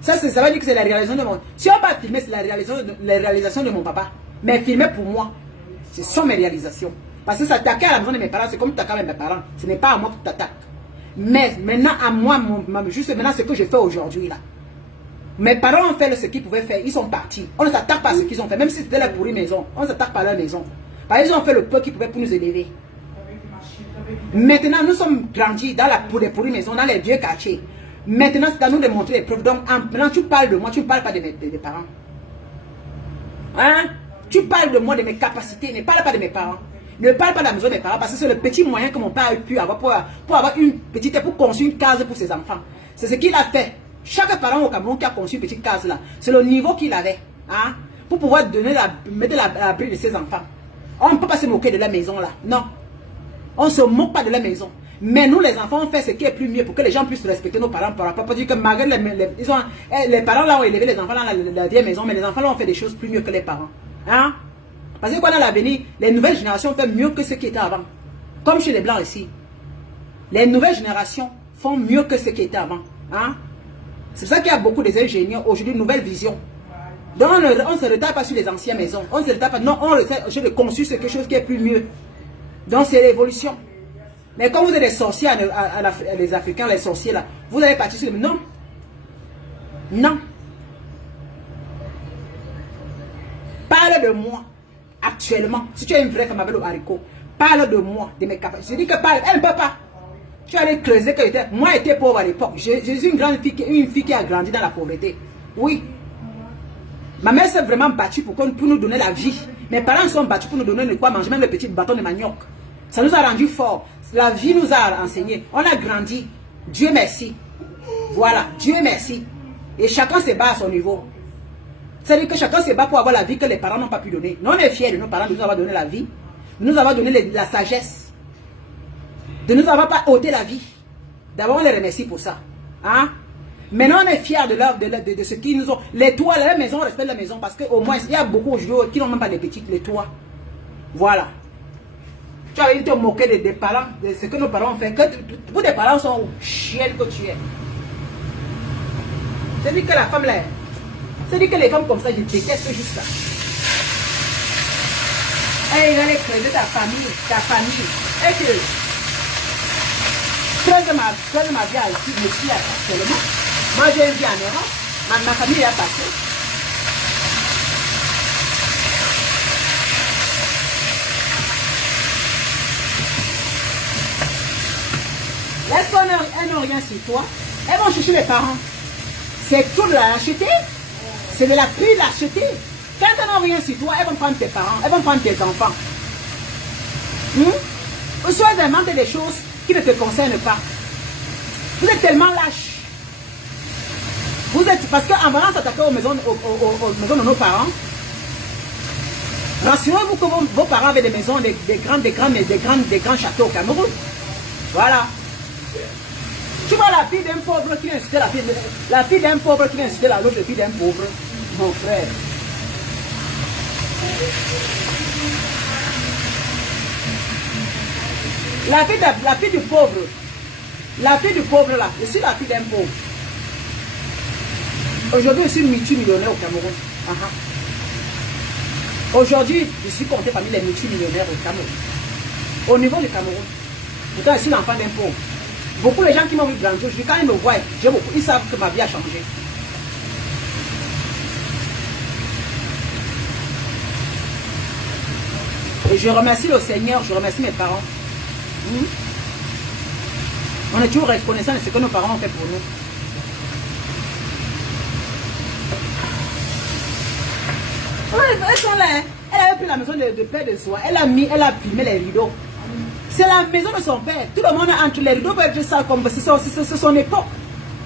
Ça veut dire que c'est la réalisation de mon... Si on va filmer, c'est la réalisation de mon papa. Mais filmer pour moi, ce sont mes réalisations. Parce que s'attaquer à la maison de mes parents, c'est comme t'attaquer à mes parents. Ce n'est pas à moi que tu t'attaques. Mais maintenant, à moi, juste maintenant, ce que je fais aujourd'hui là. Mes parents ont fait ce qu'ils pouvaient faire. Ils sont partis. On ne s'attaque pas à ce qu'ils ont fait. Même si c'était la pourrie maison, on ne s'attaque pas à leur maison. Parce qu'ils ont fait le peu qu'ils pouvaient pour nous élever. Maintenant, nous sommes grandis pour les pourries maisons, dans les vieux quartiers. Maintenant, c'est à nous de montrer les preuves. Donc, maintenant, tu parles de moi, tu ne parles pas de mes parents. Hein? Tu parles de moi, de mes capacités, ne parle pas de mes parents. Ne parle pas de la maison de mes parents parce que c'est le petit moyen que mon père a pu avoir pour avoir une petite, pour construire une case pour ses enfants. C'est ce qu'il a fait. Chaque parent au Cameroun qui a conçu une petite case là, c'est le niveau qu'il avait. Hein? Pour pouvoir mettre l'abri de ses enfants. On ne peut pas se moquer de la maison là. Non. On ne se moque pas de la maison. Mais nous les enfants, on fait ce qui est plus mieux pour que les gens puissent respecter nos parents. Par rapport à dire que malgré les parents là ont élevé les enfants dans la vieille maison, mais les enfants là ont fait des choses plus mieux que les parents. Hein? Parce que dans l'avenir, les nouvelles générations font mieux que ce qui était avant. Comme chez les Blancs ici. Les nouvelles générations font mieux que ce qui était avant. Hein? C'est pour ça qu'il y a beaucoup d'ingénieurs aujourd'hui, nouvelle vision. Donc on ne se retarde pas sur les anciennes maisons. On ne se retarde pas. Non, on essaie de construire quelque chose qui est plus mieux. Donc c'est l'évolution. Mais quand vous êtes des sorciers, les Africains, les sorciers là, vous allez partir sur le... Non. Non. Parle de moi. Actuellement, si tu es une vraie femme avec le haricot, parle de moi, de mes capacités. Je dis que parle, elle ne peut pas. Tu allais creuser que j'étais. Moi, j'étais pauvre à l'époque. Je suis une fille qui a grandi dans la pauvreté. Oui. Ma mère s'est vraiment battue pour nous donner la vie. Mes parents sont battus pour nous donner de quoi manger, même le petit bâton de manioc. Ça nous a rendu forts. La vie nous a enseigné. On a grandi. Dieu merci. Voilà, Dieu merci. Et chacun se bat à son niveau. C'est-à-dire que chacun se bat pour avoir la vie que les parents n'ont pas pu donner. Nous, on est fiers de nos parents de nous avoir donné la vie, de nous avoir donné la sagesse, de nous avoir pas ôté la vie. D'abord, on les remercie pour ça. Hein? Maintenant, on est fiers de ce qu'ils nous ont. Les toits, la maison, on respecte la maison parce qu'au moins, il y a beaucoup aujourd'hui qui n'ont même pas les petites, les toits. Voilà. Tu as envie de te moquer des parents, de ce que nos parents ont fait. Tous tes parents sont chiennes que tu es. C'est-à-dire que la femme là. C'est-à-dire que les femmes comme ça, je déteste juste ça. Et il allait creuser ta famille. Et que creuse ma vie ici, actuellement. Moi, j'ai une vie en Europe. Ma famille est passée. Laisse-toi, elles n'ont rien sur toi. Elles vont chercher les parents. C'est tout de l'acheter. C'est de la prix de l'acheter. Quand elles n'ont rien sur toi, elles vont prendre tes parents, elles vont prendre tes enfants. Ou soit elles inventent des choses qui ne te concernent pas. Vous êtes tellement lâches. Vous êtes, parce qu'en venant s'attaquer aux maisons de nos parents, rassurez-vous que vos parents avaient des maisons, des grands châteaux au Cameroun. Voilà. Tu vois la fille d'un pauvre qui vient inciter la fille d'un pauvre qui vient inciter l'autre fille d'un pauvre. Mon frère. La fille du pauvre. La fille du pauvre là. Je suis la fille d'un pauvre. Aujourd'hui, je suis multimillionnaire au Cameroun. Aujourd'hui, je suis compté parmi les multimillionnaires au Cameroun. Au niveau du Cameroun. Pourtant, je suis l'enfant d'un pauvre. Beaucoup de gens qui m'ont vu grandir, quand ils me voient, ils savent que ma vie a changé. Et je remercie le Seigneur, je remercie mes parents. On est toujours reconnaissant de ce que nos parents ont fait pour nous. Ouais, elles sont là, hein. Elle avait pris la maison de père de soi, elle a filmé les rideaux. C'est la maison de son père. Tout le monde est entre les rideaux, peut être ça comme c'est son époque.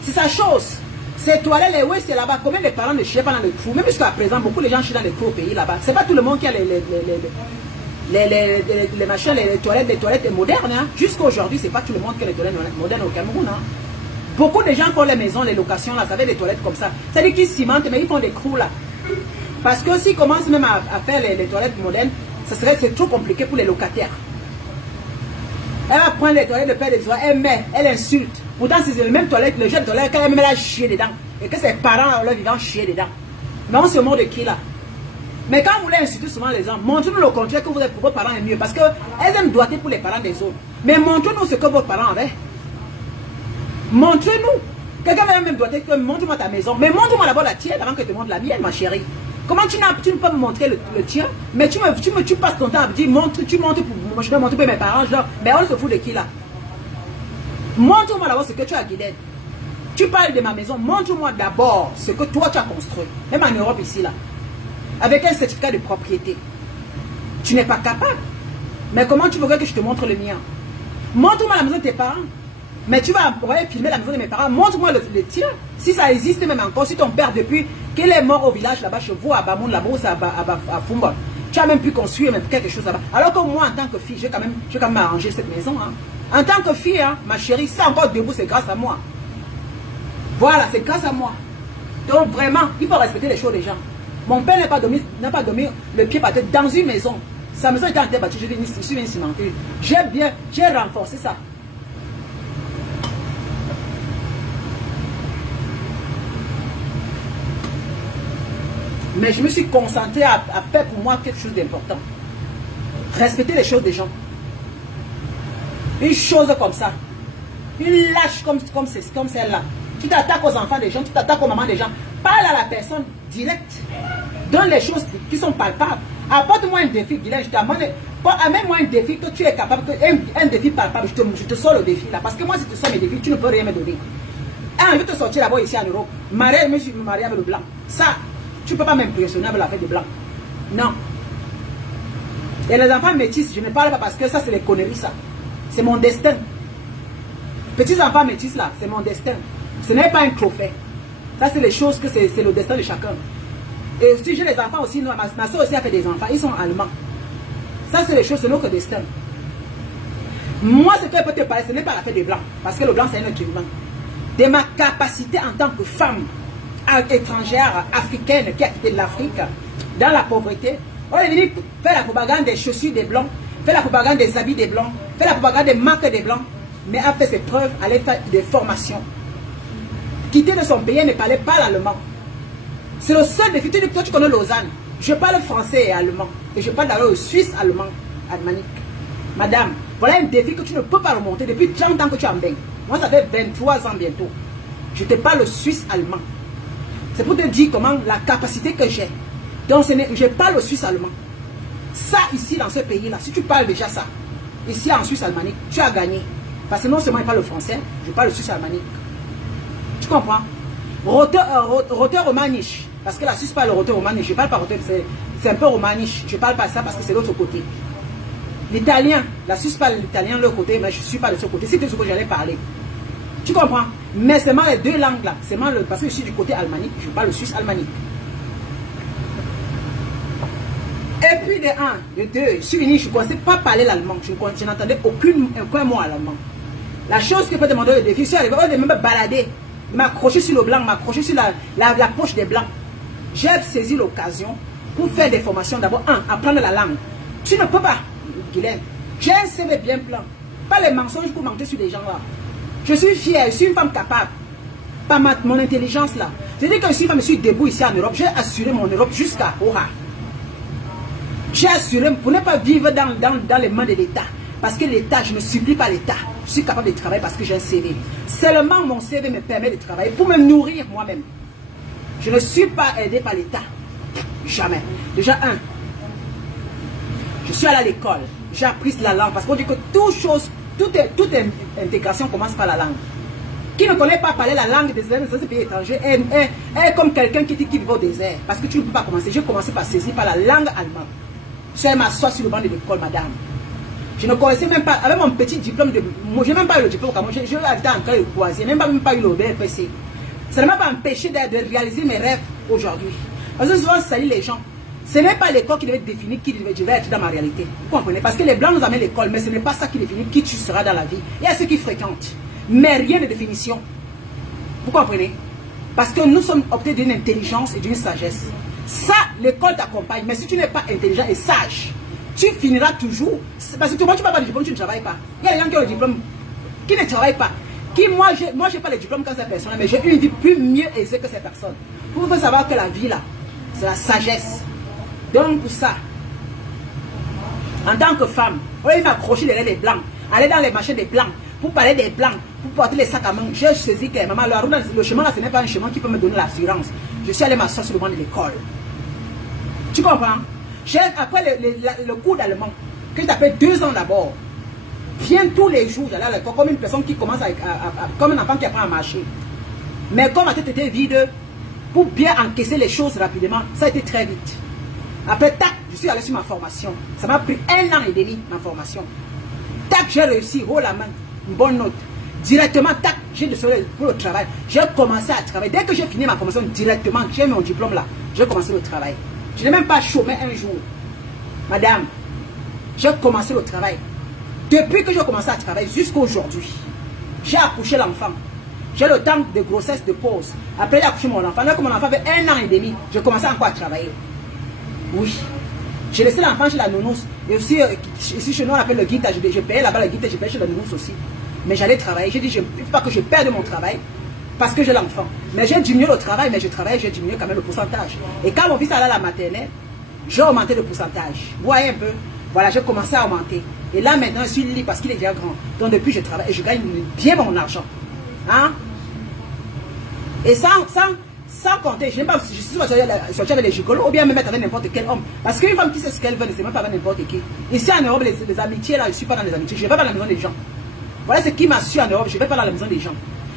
C'est sa chose. Ces toilettes, les ouais, c'est là-bas. Combien de parents ne chient pas dans le trou? Même jusqu'à présent, beaucoup de gens chient dans les trous au pays là-bas. C'est pas tout le monde qui a les machins, les toilettes modernes. Hein. Jusqu'à aujourd'hui, c'est pas tout le monde qui a les toilettes modernes au Cameroun. Hein. Beaucoup de gens font les maisons, les locations, là, ça fait des toilettes comme ça. C'est-à-dire qu'ils cimentent, mais ils font des trous là. Parce que s'ils commencent même à faire les toilettes modernes, c'est trop compliqué pour les locataires. Elle va prendre les toilettes de père des oies, elle insulte. Pourtant, c'est les mêmes toilettes, le jeu de toilette, quand elle a chié dedans. Et que ses parents, leur vivant, chier dedans. Mais on se moque de qui là? Mais quand vous voulez insulter souvent les gens, montrez-nous le contraire que vos parents est mieux. Parce qu'elles aiment doiter pour les parents des autres. Mais montrez-nous ce que vos parents avaient. Montrez-nous. Quelqu'un va même doiter, montre-moi ta maison. Mais montre-moi d'abord la tienne avant que je te montre la mienne, ma chérie. Comment tu ne peux me montrer le tien? Mais tu passes ton temps à me dire, tu montres pour moi, je dois montrer pour mes parents. Mais on se fout de qui là? Montre-moi d'abord ce que tu as guidé. Tu parles de ma maison, montre-moi d'abord ce que toi tu as construit. Même en Europe ici là. Avec un certificat de propriété. Tu n'es pas capable. Mais comment tu voudrais que je te montre le mien? Montre-moi la maison de tes parents. Mais tu vas filmer la maison de mes parents. Montre-moi le tien. Si ça existe même encore. Si ton père, depuis qu'il est mort au village là-bas, chez vous, à Bamoun, là-bas, à Fumba, tu as même pu construire même quelque chose là-bas. Alors que moi, en tant que fille, j'ai quand même arrangé cette maison. Hein. En tant que fille, hein, ma chérie, c'est encore debout, c'est grâce à moi. Voilà, c'est grâce à moi. Donc vraiment, il faut respecter les choses des gens. Mon père n'a pas dormi le pied par tête dans une maison. Sa maison était en terre battue, je suis bien cimenté. J'ai renforcé ça. Mais je me suis concentré à faire pour moi quelque chose d'important. Respecter les choses des gens. Une chose comme ça. Une lâche comme celle-là. Tu t'attaques aux enfants des gens, tu t'attaques aux mamans des gens. Parle à la personne direct. Donne les choses qui sont palpables. Apporte-moi un défi, Guylaine. Amène-moi un défi que tu es capable, un défi palpable. Je te sors le défi là. Parce que moi, si tu sors mes défis, tu ne peux rien me donner. Je vais te sortir là-bas ici en Europe. Je me suis marié avec le blanc. Ça, tu ne peux pas m'impressionner avec la fête de blanc. Non. Et les enfants métis, je ne parle pas parce que ça, c'est les conneries, ça. C'est mon destin. Petits enfants métis, là, c'est mon destin. Ce n'est pas un trophée. Ça, c'est les choses que c'est le destin de chacun. Et si j'ai les enfants aussi, ma soeur aussi a fait des enfants, ils sont allemands. Ça, c'est les choses, c'est notre destin. Moi, ce que je peux te parler, ce n'est pas la fête des blancs. Parce que le blanc, c'est un être humain. De ma capacité en tant que femme étrangère, africaine, qui a quitté l'Afrique, dans la pauvreté, on est venu faire la propagande des chaussures des blancs, faire la propagande des habits des blancs, faire la propagande des marques des blancs, mais a fait ses preuves, aller faire des formations. Quitter de son pays, ne parlait pas l'allemand. C'est le seul défi. Toi, tu connais Lausanne. Je parle français et allemand. Et je parle d'ailleurs suisse allemand, almanique. Madame, voilà un défi que tu ne peux pas remonter depuis 30 ans que tu en baignes. Moi, ça fait 23 ans bientôt. Je te parle suisse allemand. C'est pour te dire comment la capacité que j'ai. Donc, je parle suisse allemand. Ça, ici, dans ce pays-là, si tu parles déjà ça, ici en Suisse almanique, tu as gagné. Parce que non seulement je parle le français, je parle le suisse almanique. Tu comprends? Roteur romaniche. Parce que la Suisse parle le roteur romaniche. Je parle pas roteur, c'est un peu romaniche. Je parle pas ça parce que c'est l'autre côté. L'italien, la Suisse parle l'italien de l'autre côté, mais je ne suis pas de ce côté. C'est ce que j'allais parler. Tu comprends? Mais seulement les deux langues là. Parce que je suis du côté almanique, je parle le suisse almanique. Et puis de un, de deux, je suis venu, je ne connaissais pas parler l'allemand. Je n'entendais aucun mot à l'allemand. La chose que je peux demander au défi, c'est de me balader, de m'accrocher sur le blanc, m'accrocher sur la poche des blancs. J'ai saisi l'occasion pour faire des formations. D'abord, apprendre la langue. Tu ne peux pas, Guylaine. J'ai un CV bien plein. Pas les mensonges pour mentir sur les gens là. Je suis fière, je suis une femme capable. Pas mon intelligence là. Je dis que je suis une femme, je suis debout ici en Europe. J'ai assuré mon Europe jusqu'à Oha. J'ai assuré pour ne pas vivre dans les mains de l'État. Parce que l'État, je ne supplie pas l'État. Je suis capable de travailler parce que j'ai un CV. Seulement mon CV me permet de travailler pour me nourrir moi-même. Je ne suis pas aidé par l'État. Jamais. Déjà, je suis allé à l'école. J'ai appris la langue. Parce qu'on dit que toute intégration commence par la langue. Qui ne connaît pas parler la langue des pays étrangers est comme quelqu'un qui vit au désert. Parce que tu ne peux pas commencer. J'ai commencé par saisir par la langue allemande. Je suis allé m'asseoir sur le banc de l'école, madame. Je ne connaissais même pas, avec mon petit diplôme de... Moi, je n'ai même pas eu le diplôme, j'ai été en train de croiser, je n'ai même pas eu le BPC. Ça ne m'a pas empêché de réaliser mes rêves aujourd'hui. Parce que souvent, ça dit les gens. Ce n'est pas l'école qui devait définir qui je vais être dans ma réalité. Vous comprenez? Parce que les Blancs nous amènent l'école, mais ce n'est pas ça qui définit qui tu seras dans la vie. Il y a ceux qui fréquentent, mais rien de définition. Vous comprenez? Parce que nous sommes optés d'une intelligence et d'une sagesse. Ça, l'école t'accompagne, mais si tu n'es pas intelligent et sage, tu finiras toujours. Parce que tu n'as pas le diplôme, tu ne travailles pas. Il y a des gens qui ont le diplôme, qui ne travaillent pas. Moi, je n'ai pas le diplôme comme ces personnes, mais j'ai une vie plus mieux aisée que ces personnes. Pour vous savoir que la vie, là, c'est la sagesse. Donc, pour ça, en tant que femme, on va m'accrocher derrière les blancs, aller dans les marchés des blancs, pour parler des blancs, pour porter les sacs à main. J'ai saisi que maman, le chemin là, ce n'est pas un chemin qui peut me donner l'assurance. Je suis allé m'asseoir sur le banc de l'école. Tu comprends? Après le cours d'allemand, que j'ai appris 2 ans d'abord, viens tous les jours, j'allais à l'école comme une personne qui commence comme un enfant qui apprend à marcher. Mais comme ma tête était vide, pour bien encaisser les choses rapidement, ça a été très vite. Après, tac, je suis allé sur ma formation. Ça m'a pris 1 an et demi, ma formation. Tac, j'ai réussi, haut la main, une bonne note. Directement, tac, j'ai le soleil pour le travail. J'ai commencé à travailler. Dès que j'ai fini ma formation, directement, j'ai mon diplôme là, j'ai commencé le travail. Je n'ai même pas chômé un jour. Madame, j'ai commencé le travail. Depuis que j'ai commencé à travailler jusqu'à aujourd'hui, j'ai accouché l'enfant. J'ai le temps de grossesse, de pause. Après, j'ai accouché mon enfant. Là, comme mon enfant avait 1 an et demi, j'ai commencé encore à travailler. Oui. J'ai laissé l'enfant chez la nounouse. Et aussi, ici chez nous, on appelle le guide. Je payais là-bas le guide, je payais chez la nounouse aussi. Mais j'allais travailler. J'ai dit, je ne veux pas que je perde mon travail parce que j'ai l'enfant. Mais j'ai diminué le travail, mais je travaille, j'ai diminué quand même le pourcentage. Et quand mon fils allait à la maternelle, j'ai augmenté le pourcentage. Vous voyez un peu? Voilà, j'ai commencé à augmenter. Et là, maintenant, je suis libre parce qu'il est déjà grand. Donc, depuis, je travaille et je gagne bien mon argent. Hein? Et sans compter, je n'ai pas, je suis sorti avec les gigolos ou bien me mettre avec n'importe quel homme. Parce qu'une femme qui sait ce qu'elle veut, ne sait même pas avec n'importe qui. Ici en Europe, les amitiés, là, je ne suis pas dans les amitiés. Je ne vais pas dans la maison des gens. Voilà ce qui m'assure en Europe, je ne vais pas dans la maison des gens.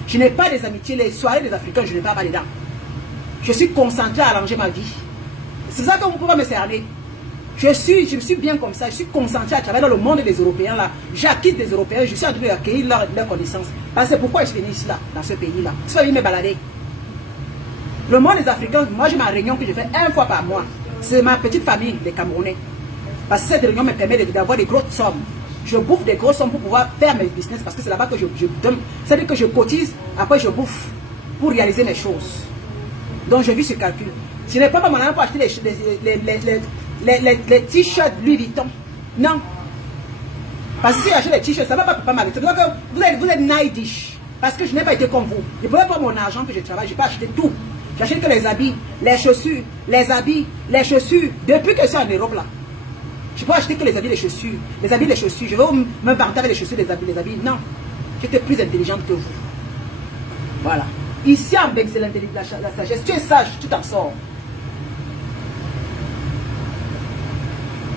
Je n'ai pas des amitiés, les soirées des Africains, je ne vais pas dedans. Je suis concentré à arranger ma vie. C'est ça que vous pouvez me cerner. Je me suis bien comme ça, je suis concentré à travailler dans le monde des Européens là. J'acquitte des Européens, je suis en train d'accueillir leurs connaissances. Parce que c'est pourquoi je suis venu ici là, dans ce pays là. Je suis venu me balader. Le monde des Africains, moi j'ai ma réunion que je fais 1 fois par mois. C'est ma petite famille, les Camerounais. Parce que cette réunion me permet d'avoir des grosses sommes. Je bouffe des grosses sommes pour pouvoir faire mes business parce que c'est là-bas que je donne. C'est-à-dire que je cotise, après je bouffe pour réaliser mes choses. Donc je vis ce calcul. Je n'ai pas mon argent pour acheter les t-shirts Louis Vuitton. Non. Parce que si j'achète les t-shirts, ça ne va pas m'arrêter. C'est pour ça que vous êtes naidish. Parce que je n'ai pas été comme vous. Je ne pouvais pas mon argent que je travaille, je peux acheter tout. J'achète que les habits, les chaussures, les habits, les chaussures. Depuis que je suis en Europe là, je peux acheter que les habits, les chaussures. Les habits, les chaussures. Je vais me vanter avec les chaussures, les habits, les habits. Non. J'étais plus intelligente que vous. Voilà. Ici en Belgique, c'est la sagesse. Tu es sage, tu t'en sors.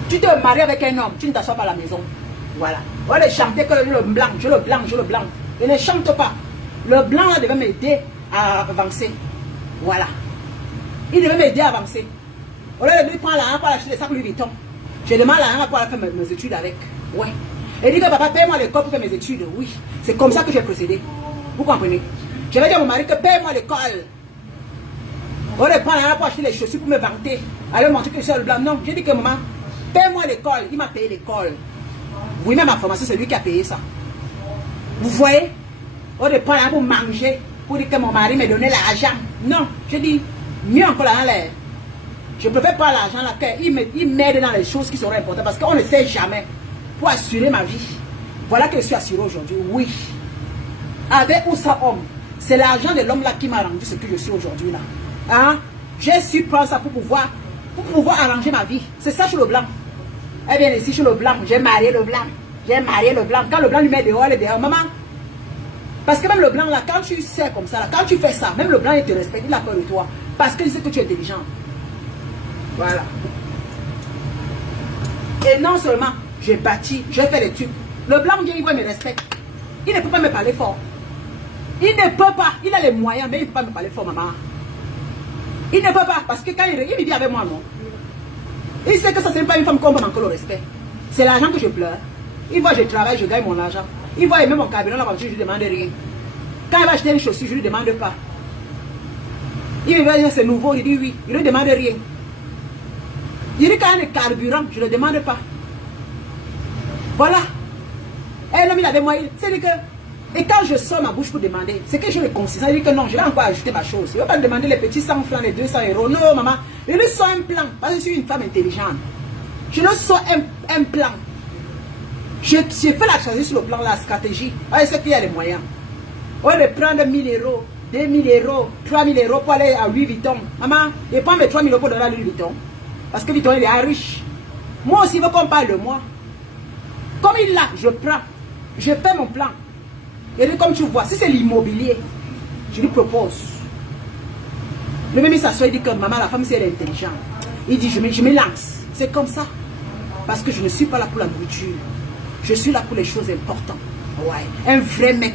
Tu te maries avec un homme, tu ne t'assois pas à la maison. Voilà. On va chanter que le blanc, je le blanc, je le blanc. Et ne chante pas. Le blanc là devait m'aider à avancer. Voilà. Il devait m'aider à avancer. Au lieu de lui prendre l'argent pour acheter des sacs Louis Vuitton. Je demande l'argent pour faire mes études avec. Ouais. Et il dit que papa, paye-moi l'école pour faire mes études. Oui. C'est comme ça que j'ai procédé. Vous comprenez? Je vais dire à mon mari que paye-moi l'école. Au lieu de prendre l'argent pour acheter les chaussures pour me vanter. Aller montrer que je suis le blanc. Non. J'ai dit que maman, paye-moi l'école. Il m'a payé l'école. Oui, même ma formation, c'est lui qui a payé ça. Vous voyez? Au lieu de prendre l'argent pour manger. Pour dire que mon mari me donnait l'argent. Non, je dis, mieux encore là, je préfère pas l'argent là, qu'il m'aide dans les choses qui seront importantes parce qu'on ne sait jamais. Pour assurer ma vie. Voilà que je suis assuré aujourd'hui, oui. Avec ou sans homme, c'est l'argent de l'homme là qui m'a rendu ce que je suis aujourd'hui là. Hein? J'ai su prendre ça pour pouvoir arranger ma vie. C'est ça, je suis le blanc. Eh bien, ici, je suis le blanc, j'ai marié le blanc. J'ai marié le blanc. Quand le blanc lui met dehors, elle est dehors. Maman, parce que même le blanc là, quand tu sais comme ça, là, quand tu fais ça, même le blanc il te respecte, il a peur de toi. Parce qu'il sait que tu es intelligent. Voilà. Et non seulement, j'ai bâti, j'ai fait des trucs. Le blanc vient, il voit me respecte. Il ne peut pas me parler fort. Il ne peut pas. Il a les moyens, mais il ne peut pas me parler fort, maman. Il ne peut pas, parce que quand il vit avec moi, non. Il sait que ça, ce n'est pas une femme qu'on peut manquer le respect. C'est l'argent que je pleure. Il voit, je travaille, je gagne mon argent. Il voit, même mon cabinet, la voiture, je ne lui demande rien. Quand il va acheter une chaussure, je ne lui demande pas. Il me dit, c'est nouveau, il dit oui. Il ne lui demande rien. Il dit, quand il y a un carburant, je ne le demande pas. Voilà. Et l'homme, il avait moi, c'est-à-dire que, et quand je sors ma bouche pour demander, c'est que je le considère, il dit que non, je vais encore ajouter ma chose. Je ne vais pas demander les petits 100 francs, les 200 euros. Non, maman, je lui sors un plan, parce que je suis une femme intelligente. Je lui sors un plan. J'ai fait la transition sur le plan, la stratégie. Ah, c'est qu'il y a les moyens. On va prendre 1000 euros, 2000 euros, 3000 euros pour aller à Louis Vuitton. Maman, je prends mes 3000 euros pour donner à Louis Vuitton. Parce que Vuitton, il est riche. Moi aussi, il veut qu'on parle de moi. Comme il l'a, je prends. Je fais mon plan. Et comme tu vois, si c'est l'immobilier, je lui propose. Le même il s'assoit, il dit que maman, la femme, si elle est intelligente. Il dit, je me lance. C'est comme ça. Parce que je ne suis pas là pour la nourriture. Je suis là pour les choses importantes. Ouais. Un vrai mec.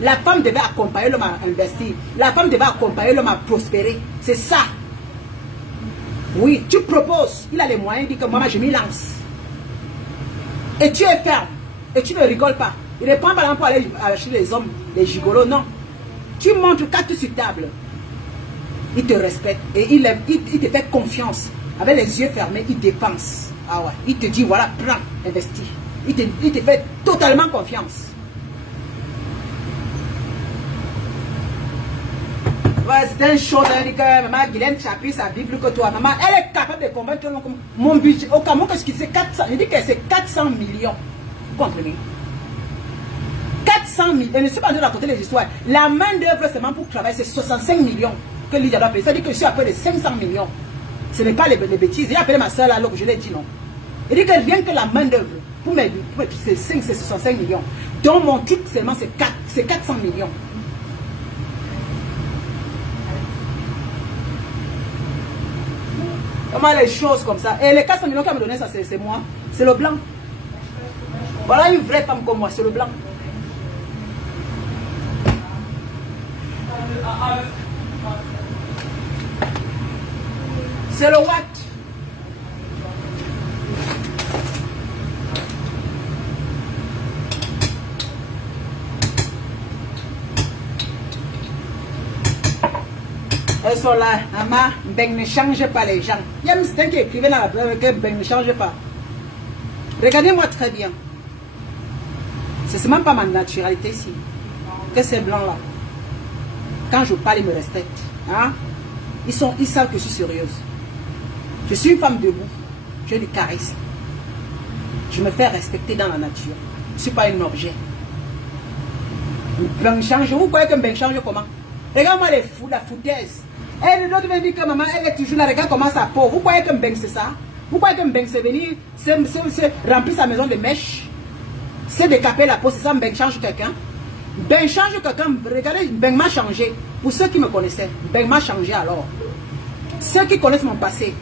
La femme devait accompagner l'homme à investir. La femme devait accompagner l'homme à prospérer. C'est ça. Oui, tu proposes. Il a les moyens. Il dit que maman, je m'y lance. Et tu es ferme. Et tu ne rigoles pas. Il ne prend pas l'argent pour aller acheter les hommes, les gigolos. Non. Tu montres carte sur table. Il te respecte. Et il te fait confiance. Avec les yeux fermés, il dépense. Ah ouais. Il te dit, voilà, prends, investis. Il te fait totalement confiance. Ouais, c'est un show que maman Guylaine Chapuis sa Bible que toi. Maman, elle est capable de convaincre mon budget. Au Cameroun, qu'est-ce que c'est 400? Je dis que c'est 400 millions. Vous comprenez? 400 millions. Je ne sais pas de raconter les histoires. La main d'œuvre seulement pour travailler, c'est 65 millions que Lydia doit payer. Ça veut dire que je suis à peu de 500 millions. Ce n'est pas les bêtises. J'ai appelé ma soeur là, alors que je l'ai dit non. Il dit que rien que la main d'œuvre, pour mes c'est 65 millions. Donc mon truc seulement c'est 400 millions. Comment les choses comme ça. Et les 400 millions qu'elle me donnait, ça c'est moi. C'est le blanc. Voilà une vraie femme comme moi, c'est le blanc. C'est le what. Elles sont là, maman, ben ne change pas les gens. Il y a un monsieur qui écrivait dans la preuve que ben ne change pas. Regardez-moi très bien. C'est même pas ma naturalité ici. Que ces blancs-là. Quand je parle, ils me respectent. Hein? Ils savent que je suis sérieuse. Je suis une femme debout. J'ai du charisme. Je me fais respecter dans la nature. Je ne suis pas un objet. Ben change. Vous croyez que ben change comment? Regarde-moi les fous, la foutaise. Et l'autre me dit que maman, elle est toujours là. Regarde comment ça peau. Vous croyez que ben c'est ça? Vous croyez que ben c'est venir, c'est remplir sa maison de mèches? C'est décaper la peau, c'est ça, ben change quelqu'un? Ben change quelqu'un. Regardez, ben m'a changé. Pour ceux qui me connaissaient, ben m'a changé alors. Ceux qui connaissent mon passé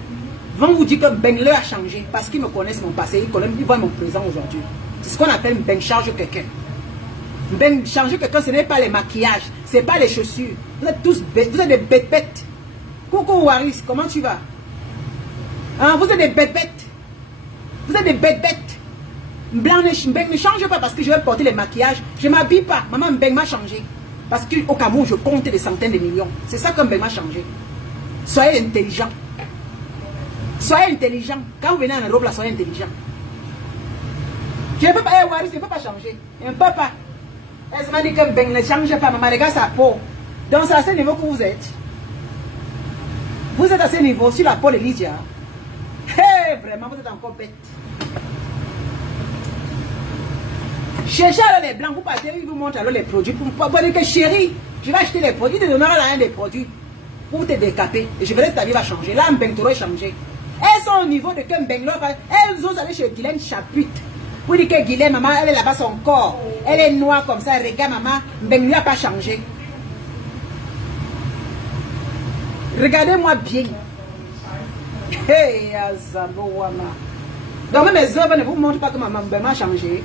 vont vous dire que ben leur a changé. Parce qu'ils me connaissent mon passé, ils voient mon présent aujourd'hui. C'est ce qu'on appelle ben change quelqu'un. Ben changer quelqu'un, ce n'est pas les maquillages, ce n'est pas les chaussures. Vous êtes tous bêtes, vous êtes des bêtes-bêtes. Coucou Waris, comment tu vas? Hein, vous êtes des bêtes-bêtes. Vous êtes des bêtes-bêtes. Ben ne change pas parce que je vais porter les maquillages. Je ne m'habille pas. Maman, Ben m'a changé. Parce qu'au Cameroun, je compte des centaines de millions. C'est ça que Ben m'a changé. Soyez intelligents. Soyez intelligents. Quand vous venez en Europe, là, soyez intelligents. Je ne peux pas, Waris, je ne peux pas changer. Je ne peux pas. Elle m'a dit que Ben ne change pas, maman, regarde sa peau. Donc c'est à ce niveau que vous êtes. Vous êtes à ce niveau, sur la peau de Lydia. Hey, vraiment, vous êtes encore bête. Cherchez alors les blancs, vous partez, ils vous montrent alors les produits. Pour dire que chérie, je vais acheter les produits, ils te donneront l'un des produits. Pour te décaper. Et je verrai si ta vie va changer. Là, Ben t'aurait changé. Elles sont au niveau de que Ben, elles osent aller chez Guylaine Chapuis. Pour dire que Guilhem, maman, elle est là-bas son corps. Elle est noire comme ça. Regarde, maman, ben lui a pas changé. Regardez-moi bien. Hey, Azabo Wama. Donc mes œuvres ne vous montrent pas que maman m'a changé.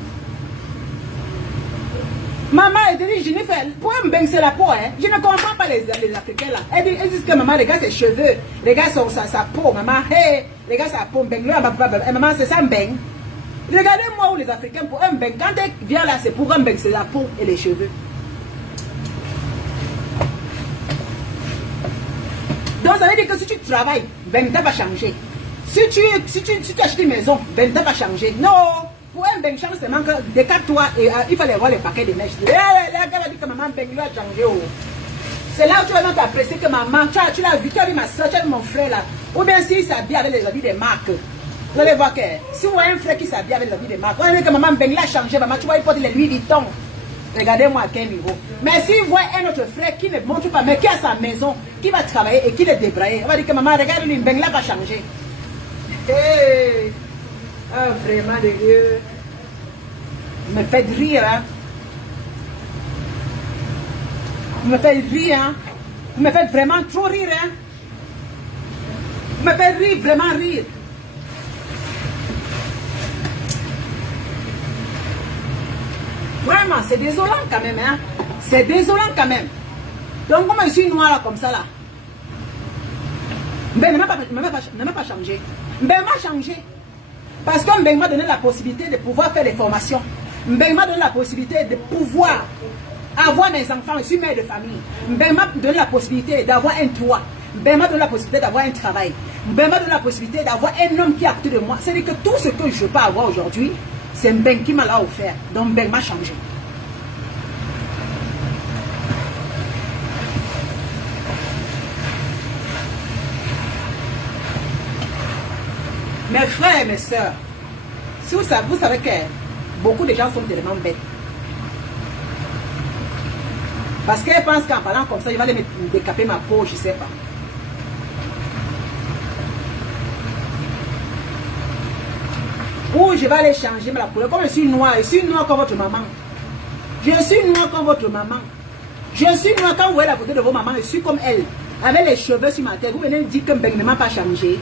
Maman, elle dit, je ne fais pour un beng, c'est la peau, hein. Je ne comprends pas les Africains là. Elle dit que maman, regarde ses cheveux, regarde sa peau, maman, hey, regarde sa peau, beng, maman, c'est ça un beng. Regardez-moi où les Africains, pour un beng, quand elle vient là, c'est pour un beng, c'est la peau et les cheveux. Donc ça veut dire que si tu travailles, beng, ça va changer. Si tu achètes une maison, beng, ça va changer. Non! Pour un beng change seulement que décarte-toi et il fallait voir les paquets de neige. Là, elle va dire que maman beng lui a changé. Oh. C'est là où tu vas donc apprécier que maman, tu l'as vu, tu as vu ma soeur, tu as vu mon frère là. Ou bien s'il s'habille avec les habits des marques. Vous allez voir que si vous voyez un frère qui s'habille avec les habits des marques, vous allez voir que maman beng l'a changé. Maman, tu vois, il porte les Louis Vuitton. Regardez-moi à quel niveau. Mais si vous voyez un autre frère qui ne montre pas, mais qui a sa maison, qui va travailler et qui est débraillé, on va dire que maman, regarde lui, beng là va changer. Hey. Ah, vraiment de Dieu. Vous me faites rire, hein. Vous me faites rire, hein. Vous me faites vraiment trop rire, hein. Vous me faites rire, vraiment rire. Vraiment, c'est désolant quand même, hein. C'est désolant quand même. Donc, comment je suis noire là, comme ça, là. Ben, ne m'a pas changé. Ben, m'a changé. Parce que Mbeng m'a donné la possibilité de pouvoir faire des formations. Mbeng m'a donné la possibilité de pouvoir avoir mes enfants. Je suis mère de famille. Mbeng m'a donné la possibilité d'avoir un toit. Mbeng m'a donné la possibilité d'avoir un travail. Mbeng m'a donné la possibilité d'avoir un homme qui est à côté de moi. C'est-à-dire que tout ce que je peux avoir aujourd'hui, c'est Mbeng qui m'a l'a offert. Donc Mbeng m'a changé. Mes frères et mes soeurs, si vous savez que beaucoup de gens sont tellement bêtes. Parce qu'elles pensent qu'en parlant comme ça, il va les décaper ma peau, je ne sais pas. Ou je vais aller changer la couleur. Comme je suis noire comme votre maman. Je suis noire comme votre maman. Je suis noire quand vous voyez la photo de vos mamans, je suis comme elle. Avec les cheveux sur ma tête. Vous venez me dire que Mbeng ne m'a pas changé.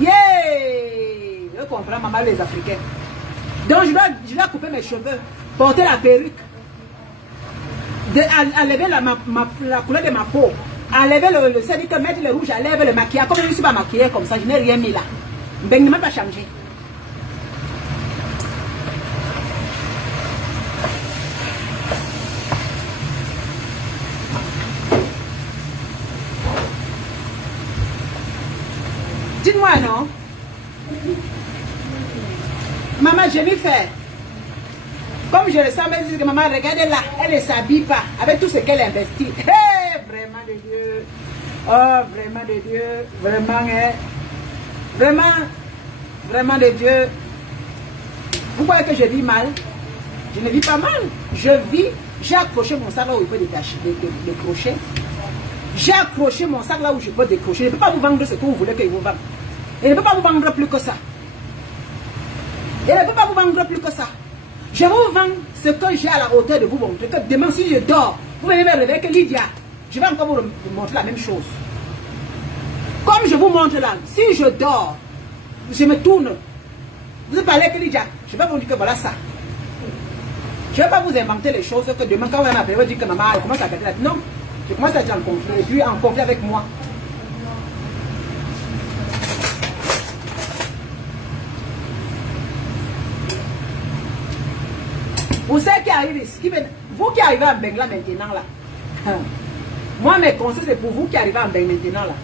Yeah! Je comprends, maman, les Africains. Donc, je dois couper mes cheveux, porter la perruque, enlever la couleur de ma peau, enlever c'est-à-dire que mettre le rouge à lèvres, le maquillage. Comme je ne suis pas maquillée comme ça, je n'ai rien mis là. Ben ne m'a pas changé. Dites-moi non. Maman, je vais faire. Comme je le sens, elle dit que maman, regardez là, elle ne s'habille pas avec tout ce qu'elle investit. Hey, vraiment de Dieu. Oh, vraiment de Dieu. Vraiment, hein. Vraiment de Dieu. Vous voyez que je vis mal? Je ne vis pas mal. Je vis, j'ai accroché mon sac là où il peut décrocher. J'ai accroché mon sac là où je peux décrocher. Je ne peux pas vous vendre ce que vous voulez que je vous vende. Je ne peux pas vous vendre plus que ça. Je ne peux pas vous vendre plus que ça. Je vous vends ce que j'ai à la hauteur de vous montrer. Que demain, si je dors, vous venez me réveiller que Lydia, je vais encore vous montrer la même chose. Comme je vous montre là, si je dors, je me tourne. Vous parlez que Lydia, je vais vous dire que voilà ça. Je ne vais pas vous inventer les choses que demain, quand vous m'appelez, vous dites que maman, elle commence à faire la... Non, je commence à être en conflit, et puis en conflit avec moi. Vous savez qui arrive ici, vous qui arrivez à Mbeng là maintenant là. Moi mes conseils c'est pour vous qui arrivez à Mbeng maintenant là.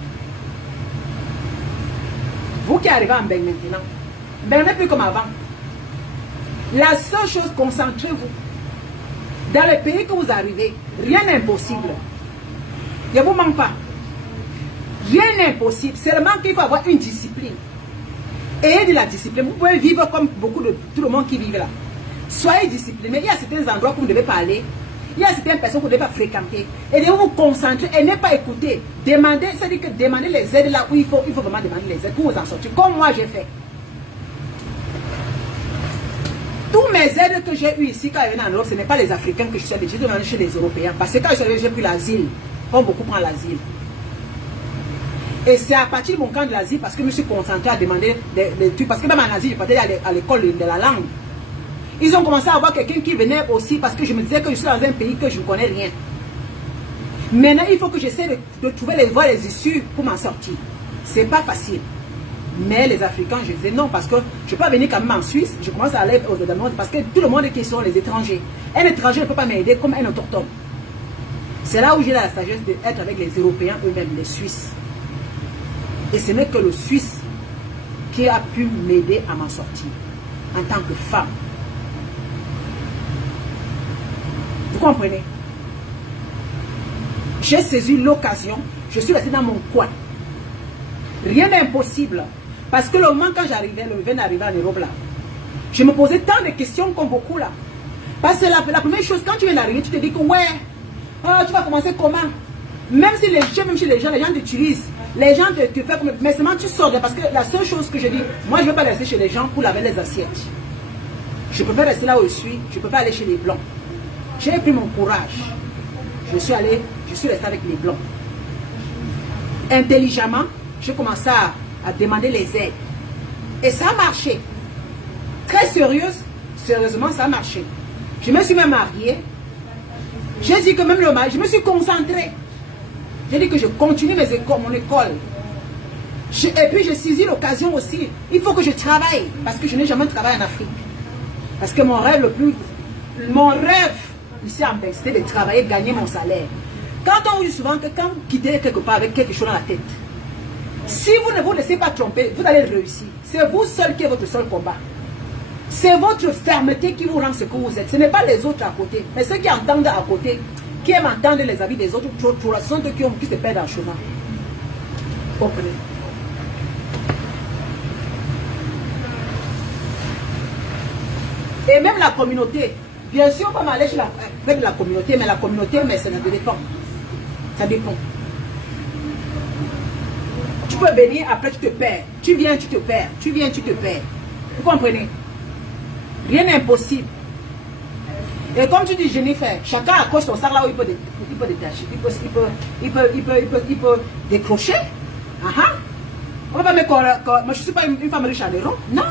Vous qui arrivez à Mbeng maintenant. Mbeng n'est plus comme avant. La seule chose, concentrez-vous. Dans le pays que vous arrivez, rien n'est impossible. Je ne vous manque pas. Rien n'est impossible. Seulement qu'il faut avoir une discipline. Ayez de la discipline. Vous pouvez vivre comme beaucoup de tout le monde qui vit là. Soyez disciplinés. Il y a certains endroits où vous ne devez pas aller. Il y a certaines personnes que vous ne devez pas fréquenter. Et de vous concentrer et ne pas écouter. Demandez, c'est-à-dire que demandez les aides là où il faut vraiment demander les aides pour vous en sortir. Comme moi j'ai fait. Tous mes aides que j'ai eues ici quand je venais en Europe, ce n'est pas les Africains que je suis allé, j'ai demandé chez les Européens. Parce que quand je suis arrivé, j'ai pris l'asile. Comme beaucoup prennent l'asile. Et c'est à partir de mon camp de l'asile, parce que je me suis concentré à demander des trucs. Parce que même en Asie, je partais à l'école de la langue. Ils ont commencé à avoir quelqu'un qui venait aussi, parce que je me disais que je suis dans un pays que je ne connais rien. Maintenant, il faut que j'essaie de trouver les voies, les issues pour m'en sortir. C'est pas facile. Mais les Africains, je disais non, parce que je ne peux pas venir quand même en Suisse. Je commence à aller aux États-Unis, parce que tout le monde est question, les étrangers. Un étranger ne peut pas m'aider comme un autochtone. C'est là où j'ai la sagesse d'être avec les Européens eux-mêmes, les Suisses. Et ce n'est que le Suisse qui a pu m'aider à m'en sortir en tant que femme. Vous comprenez? J'ai saisi l'occasion, je suis restée dans mon coin. Rien n'est impossible. Parce que le moment quand j'arrivais, le vin d'arriver en Europe là, je me posais tant de questions comme beaucoup là. Parce que la première chose, quand tu viens d'arriver, tu te dis que ouais, oh, tu vas commencer comment? Même si les gens, même chez les gens t'utilisent. Les gens te font comme... Mais seulement tu sors. Parce que la seule chose que je dis, moi je ne veux pas rester chez les gens pour laver les assiettes. Je préfère rester là où je suis. Je ne peux pas aller chez les blancs. J'ai pris mon courage. Je suis resté avec les blancs. Intelligemment, j'ai commencé à demander les aides. Et ça a marché. Très sérieusement, ça a marché. Je me suis même mariée. J'ai dit que même le mari, je me suis concentrée. J'ai dit que je continue mon école. Et puis j'ai saisi l'occasion aussi. Il faut que je travaille. Parce que je n'ai jamais travaillé en Afrique. Parce que mon rêve ici en Belgique, c'était de travailler, de gagner mon salaire. Quand on dit souvent que quand vous quittez quelque part avec quelque chose dans la tête, si vous ne vous laissez pas tromper, vous allez réussir. C'est vous seul qui est votre seul combat. C'est votre fermeté qui vous rend ce que vous êtes. Ce n'est pas les autres à côté. Mais ceux qui entendent à côté, qui aiment entendre les avis des autres, sont ceux qui se perdent en chemin. Comprenez? Et même la communauté. Bien sûr, on va m'aller avec la communauté, mais la communauté, mais ça dépend. Ça dépend. Tu peux venir, après tu te perds. Tu viens, tu te perds. Tu viens, tu te perds. Vous comprenez? Rien n'est impossible. Et comme tu dis, Jennifer, chacun accroche son sac là où il peut détacher. Il peut décrocher. On va pas me moi, je ne suis pas une femme riche à l'euro. Non,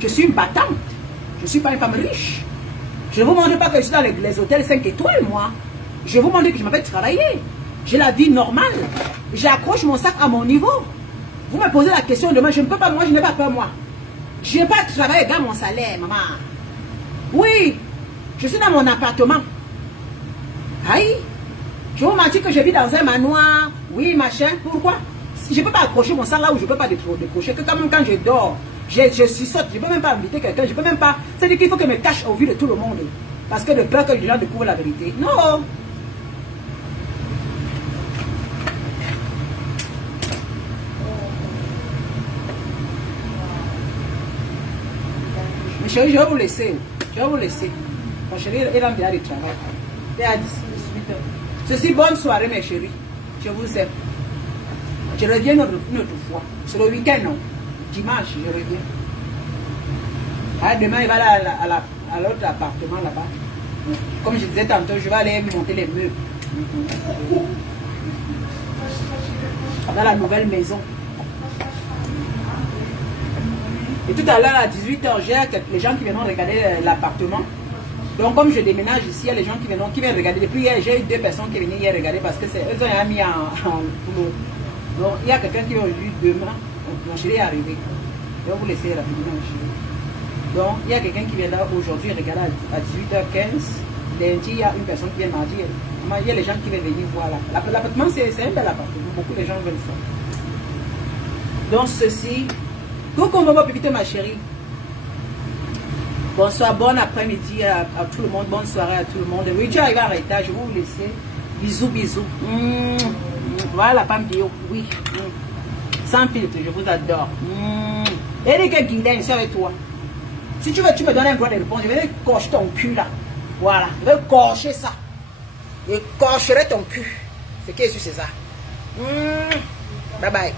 je suis une battante. Je ne suis pas une femme riche. Je ne vous montre pas que je suis dans les hôtels 5 étoiles, moi. Je vous montre que je m'avais travaillé. J'ai la vie normale. J'accroche mon sac à mon niveau. Vous me posez la question demain, je ne peux pas, moi, je n'ai pas peur, moi. Je n'ai pas de travail dans mon salaire, maman. Oui, je suis dans mon appartement. Aïe, je vous mentir que je vis dans un manoir. Oui, machin, pourquoi? Je ne peux pas accrocher mon sac là où je ne peux pas décrocher. Que quand je dors, je suis saute, je ne peux même pas inviter quelqu'un, je ne peux même pas. C'est-à-dire qu'il faut que je me cache au vu de tout le monde. Parce que de peur que les gens découvrent la vérité. Non. Mais chérie, je vais vous laisser. Je vais vous laisser. Mon chéri, il a bien du travail. Il est à 18h. Ceci, bonne soirée, mes chéris. Je vous aime. Je reviens une autre fois. C'est le week-end, non? Dimanche, je reviens. Ah, demain, il va aller à l'autre appartement là-bas. Comme je disais tantôt, je vais aller monter les meubles. Dans la nouvelle maison. Et tout à l'heure, à 18h, j'ai les gens qui viennent regarder l'appartement. Donc, comme je déménage ici, il y a les gens qui viennent regarder. Depuis hier, j'ai eu 2 personnes qui venaient hier regarder parce que eux ont mis en boulot. Donc, il y a quelqu'un qui va aujourd'hui, demain. Mon chéri est arrivé. Je vais vous laisser rapidement, mon chéri. Donc, il y a quelqu'un qui vient là aujourd'hui regarder à 18h15. Lundi, il y a une personne qui vient mardi. Il y a les gens qui viennent venir voir là. L'appartement, c'est un bel appartement. Beaucoup de gens veulent ça. Donc, ceci. Coucou, maman, pépite, ma chérie. Bonsoir, bon après-midi à tout le monde. Bonne soirée à tout le monde. Oui, tu arrives en retard. Je vais vous laisser. Bisous, bisous. Voilà la femme bio. Oui. Sans filtre, je vous adore. Eric Guidain, c'est avec toi. Si tu veux, tu me donnes un droit de réponse. Je vais cocher ton cul là. Voilà. Je vais cocher ça. Je cocherai ton cul. C'est qui est-ce que c'est ça? Bye bye.